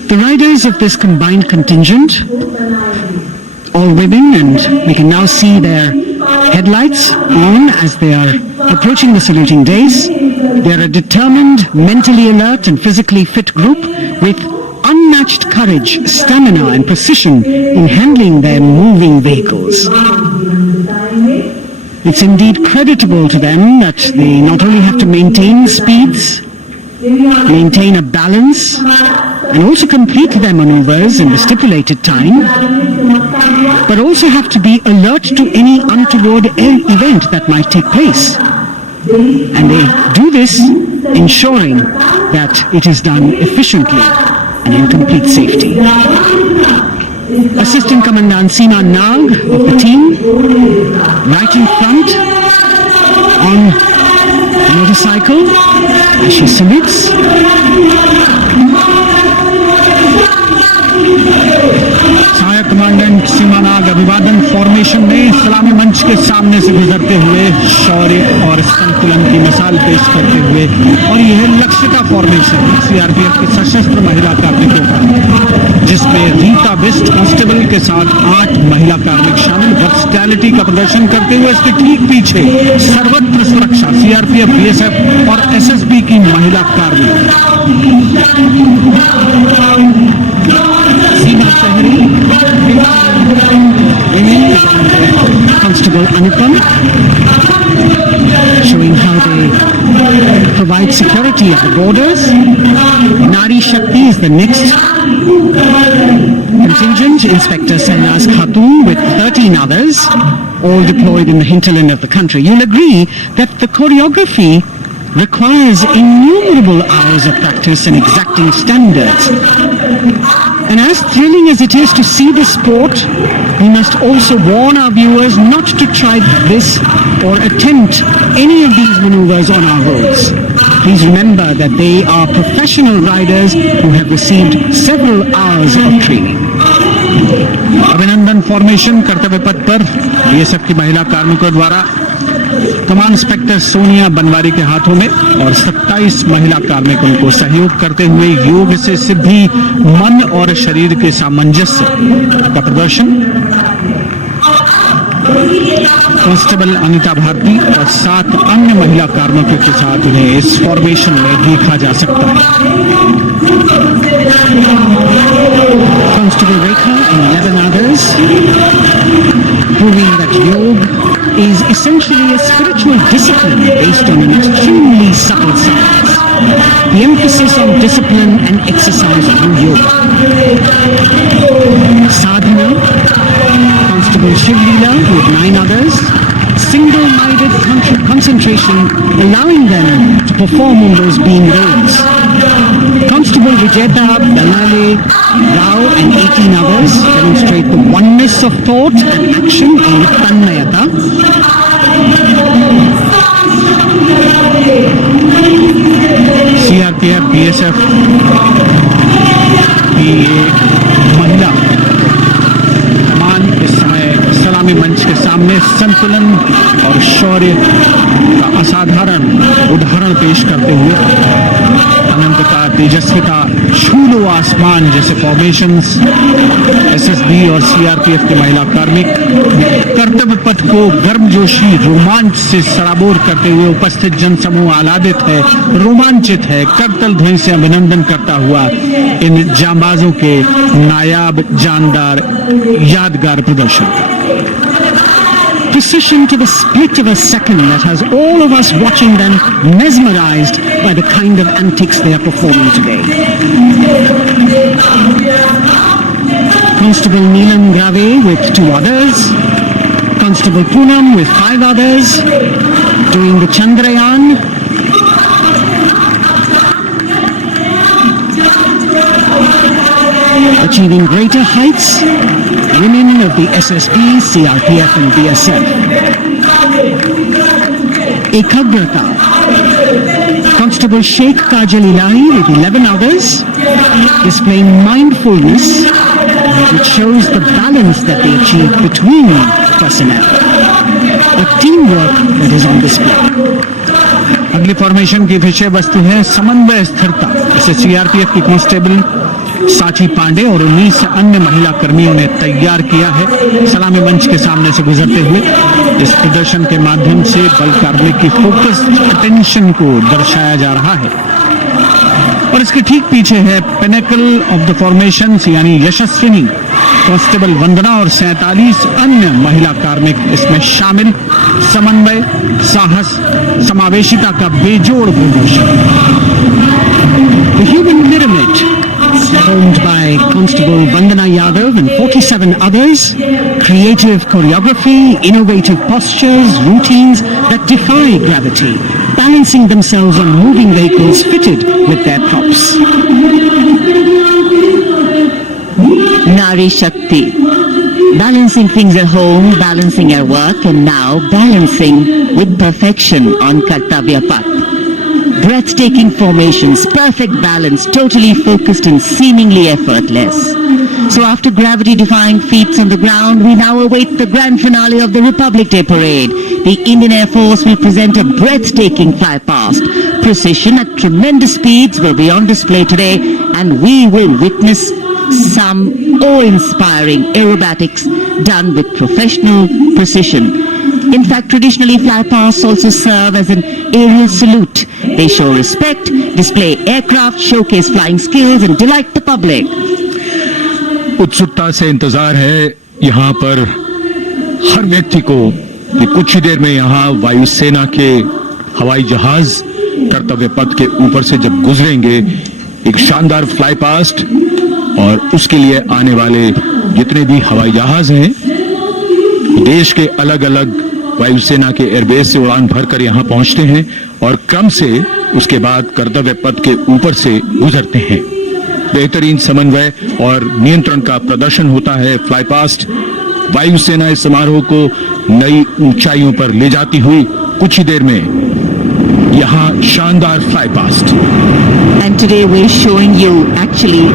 The riders of this combined contingent, all women, and we can now see their headlights on as they are approaching the saluting days. They are a determined, mentally alert and physically fit group with unmatched courage, stamina and precision in handling their moving vehicles. It's indeed creditable to them that they not only have to maintain speeds, maintain a balance, and also complete their maneuvers in the stipulated time, but also have to be alert to any untoward event that might take place. And they do this ensuring that it is done efficiently and in complete safety. Assistant Commandant Seema Nag of the team, right in front on the motorcycle as she salutes. सहायक commandant सीमा नाग अभिवादन formation में सलामी मंच के सामने से गुजरते हुए शौर्य और संतुलन की मिसाल पेश करते हुए, और यह लक्ष्य का फॉर्मेशन सीआरपीएफ के सशस्त्र महिला कार्मिकों का, जिसमें रीता बिस्ट कांस्टेबल के साथ 8 महिला कार्मिक शामिल वर्सटैलिटी का प्रदर्शन करते हुए इसके ठीक पीछे सर्वत्र सुरक्षा सीआरपीएफ, बीएसएफ और एसएसबी की महिला कार्मिक। सीमा शहरी Constable Anupam, showing how they provide security at the borders. Nari Shakti is the next contingent. Inspector Sainas Khatun with 13 others, all deployed in the hinterland of the country. You'll agree that the choreography requires innumerable hours of practice and exacting standards. And as thrilling as it is to see the sport, we must also warn our viewers not to try this or attempt any of these maneuvers on our roads. Please remember that they are professional riders who have received several hours of training. अभिनंदन formation कर्तव्य पथ पर BSF की महिला कार्मिकों द्वारा कमान inspector Sonia Banwari के हाथों में और 27 महिला कार्मिकों को सहयोग करते हुए योग से सिद्धि मन और शरीर के सामंजस्य का प्रदर्शन। कांस्टेबल अनिता भारती और 7 अन्य महिला कार्मिकों के साथ उन्हें इस फॉर्मेशन में देखा जा सकता है। Constable Rekha and 11 others, proving that yoga is essentially a spiritual discipline based on an extremely subtle science. The emphasis on discipline and exercise through yoga. Sadhana, Constable Shivlila with 9 others, single-minded concentration allowing them to perform on those being roles. Constable Vijeta, Dalale, Rao and 18 others demonstrate the oneness of thought and action in Tanmayata. CRPF BSF की एक महिला कमान इस समय सलामी मंच के सामने संतुलन और शौर्य का असाधारण उदाहरण पेश करते हुए अनंतता, तेजस्विता, छू लो आसमान जैसे फॉर्मेशंस एसएसबी और सीआरपीएफ के महिला कार्मिक कर्तव्य पथ को गर्मजोशी रोमांच से सराबोर करते हुए उपस्थित जनसमूह आह्लादित है, रोमांचित है, करतल ध्वनि से अभिनंदन करता हुआ इन जांबाजों के नायाब, जानदार, यादगार प्रदर्शन। Precision to the split of a second that has all of us watching them mesmerized by the kind of antics they are performing today. Constable Neelam Grave with 2 others, Constable Poonam with 5 others, doing the Chandrayaan. Achieving greater heights, women of the SSB, CRPF and BSF. Ekagrata, Constable Sheikh Kajal Ilahi with 11 others, displaying mindfulness which shows the balance that they achieve between personnel. A teamwork that is on display. अगली formation की विषय वस्तु है समन्वय स्थिरता। इसे CRPF की constable साची पांडे और 19 अन्य महिला कर्मियों ने तैयार किया है। सलामी मंच के सामने से गुजरते हुए इस प्रदर्शन के माध्यम से बल कार्मिक की फोकस्ड अटेंशन को दर्शाया जा रहा है और इसके ठीक पीछे है पिनेकल ऑफ द फॉर्मेशन यानी यशस्विनी कांस्टेबल वंदना और 47 अन्य महिला कार्मिक इसमें शामिल। समन्वय, साहस, समावेशिता का बेजोड़ प्रदर्शन। The human pyramid, formed by Constable Vandana Yadav and 47 others, creative choreography, innovative postures, routines that defy gravity, balancing themselves on moving vehicles fitted with their props. Nari Shakti. Balancing things at home, balancing at work, and now balancing with perfection on Kartavya path. Breathtaking formations, perfect balance, totally focused and seemingly effortless. So after gravity-defying feats on the ground, we now await the grand finale of the Republic Day Parade. The Indian Air Force will present a breathtaking fly-past. Precision at tremendous speeds will be on display today, and we will witness some awe-inspiring aerobatics done with professional precision. In fact, traditionally fly-pasts also serve as an aerial salute. They show respect, display aircraft, showcase flying skills and delight the public. उत्सुकता से इंतजार है यहाँ पर हर व्यक्ति को कि कुछ ही देर में यहाँ वायुसेना के हवाई जहाज कर्तव्य पथ के ऊपर से जब गुजरेंगे एक शानदार फ्लाई पास्ट और उसके लिए आने वाले जितने भी हवाई जहाज हैं देश के अलग अलग वायुसेना के एयरबेस से उड़ान भरकर यहां पहुंचते हैं और क्रम से उसके बाद कर्तव्य पथ के ऊपर से गुजरते हैं। बेहतरीन समन्वय और नियंत्रण का प्रदर्शन होता है। फ्लाई पास्ट वायुसेना इस समारोह को नई ऊंचाइयों पर ले जाती हुई कुछ ही देर में यहां शानदार fly past. And today we're showing you actually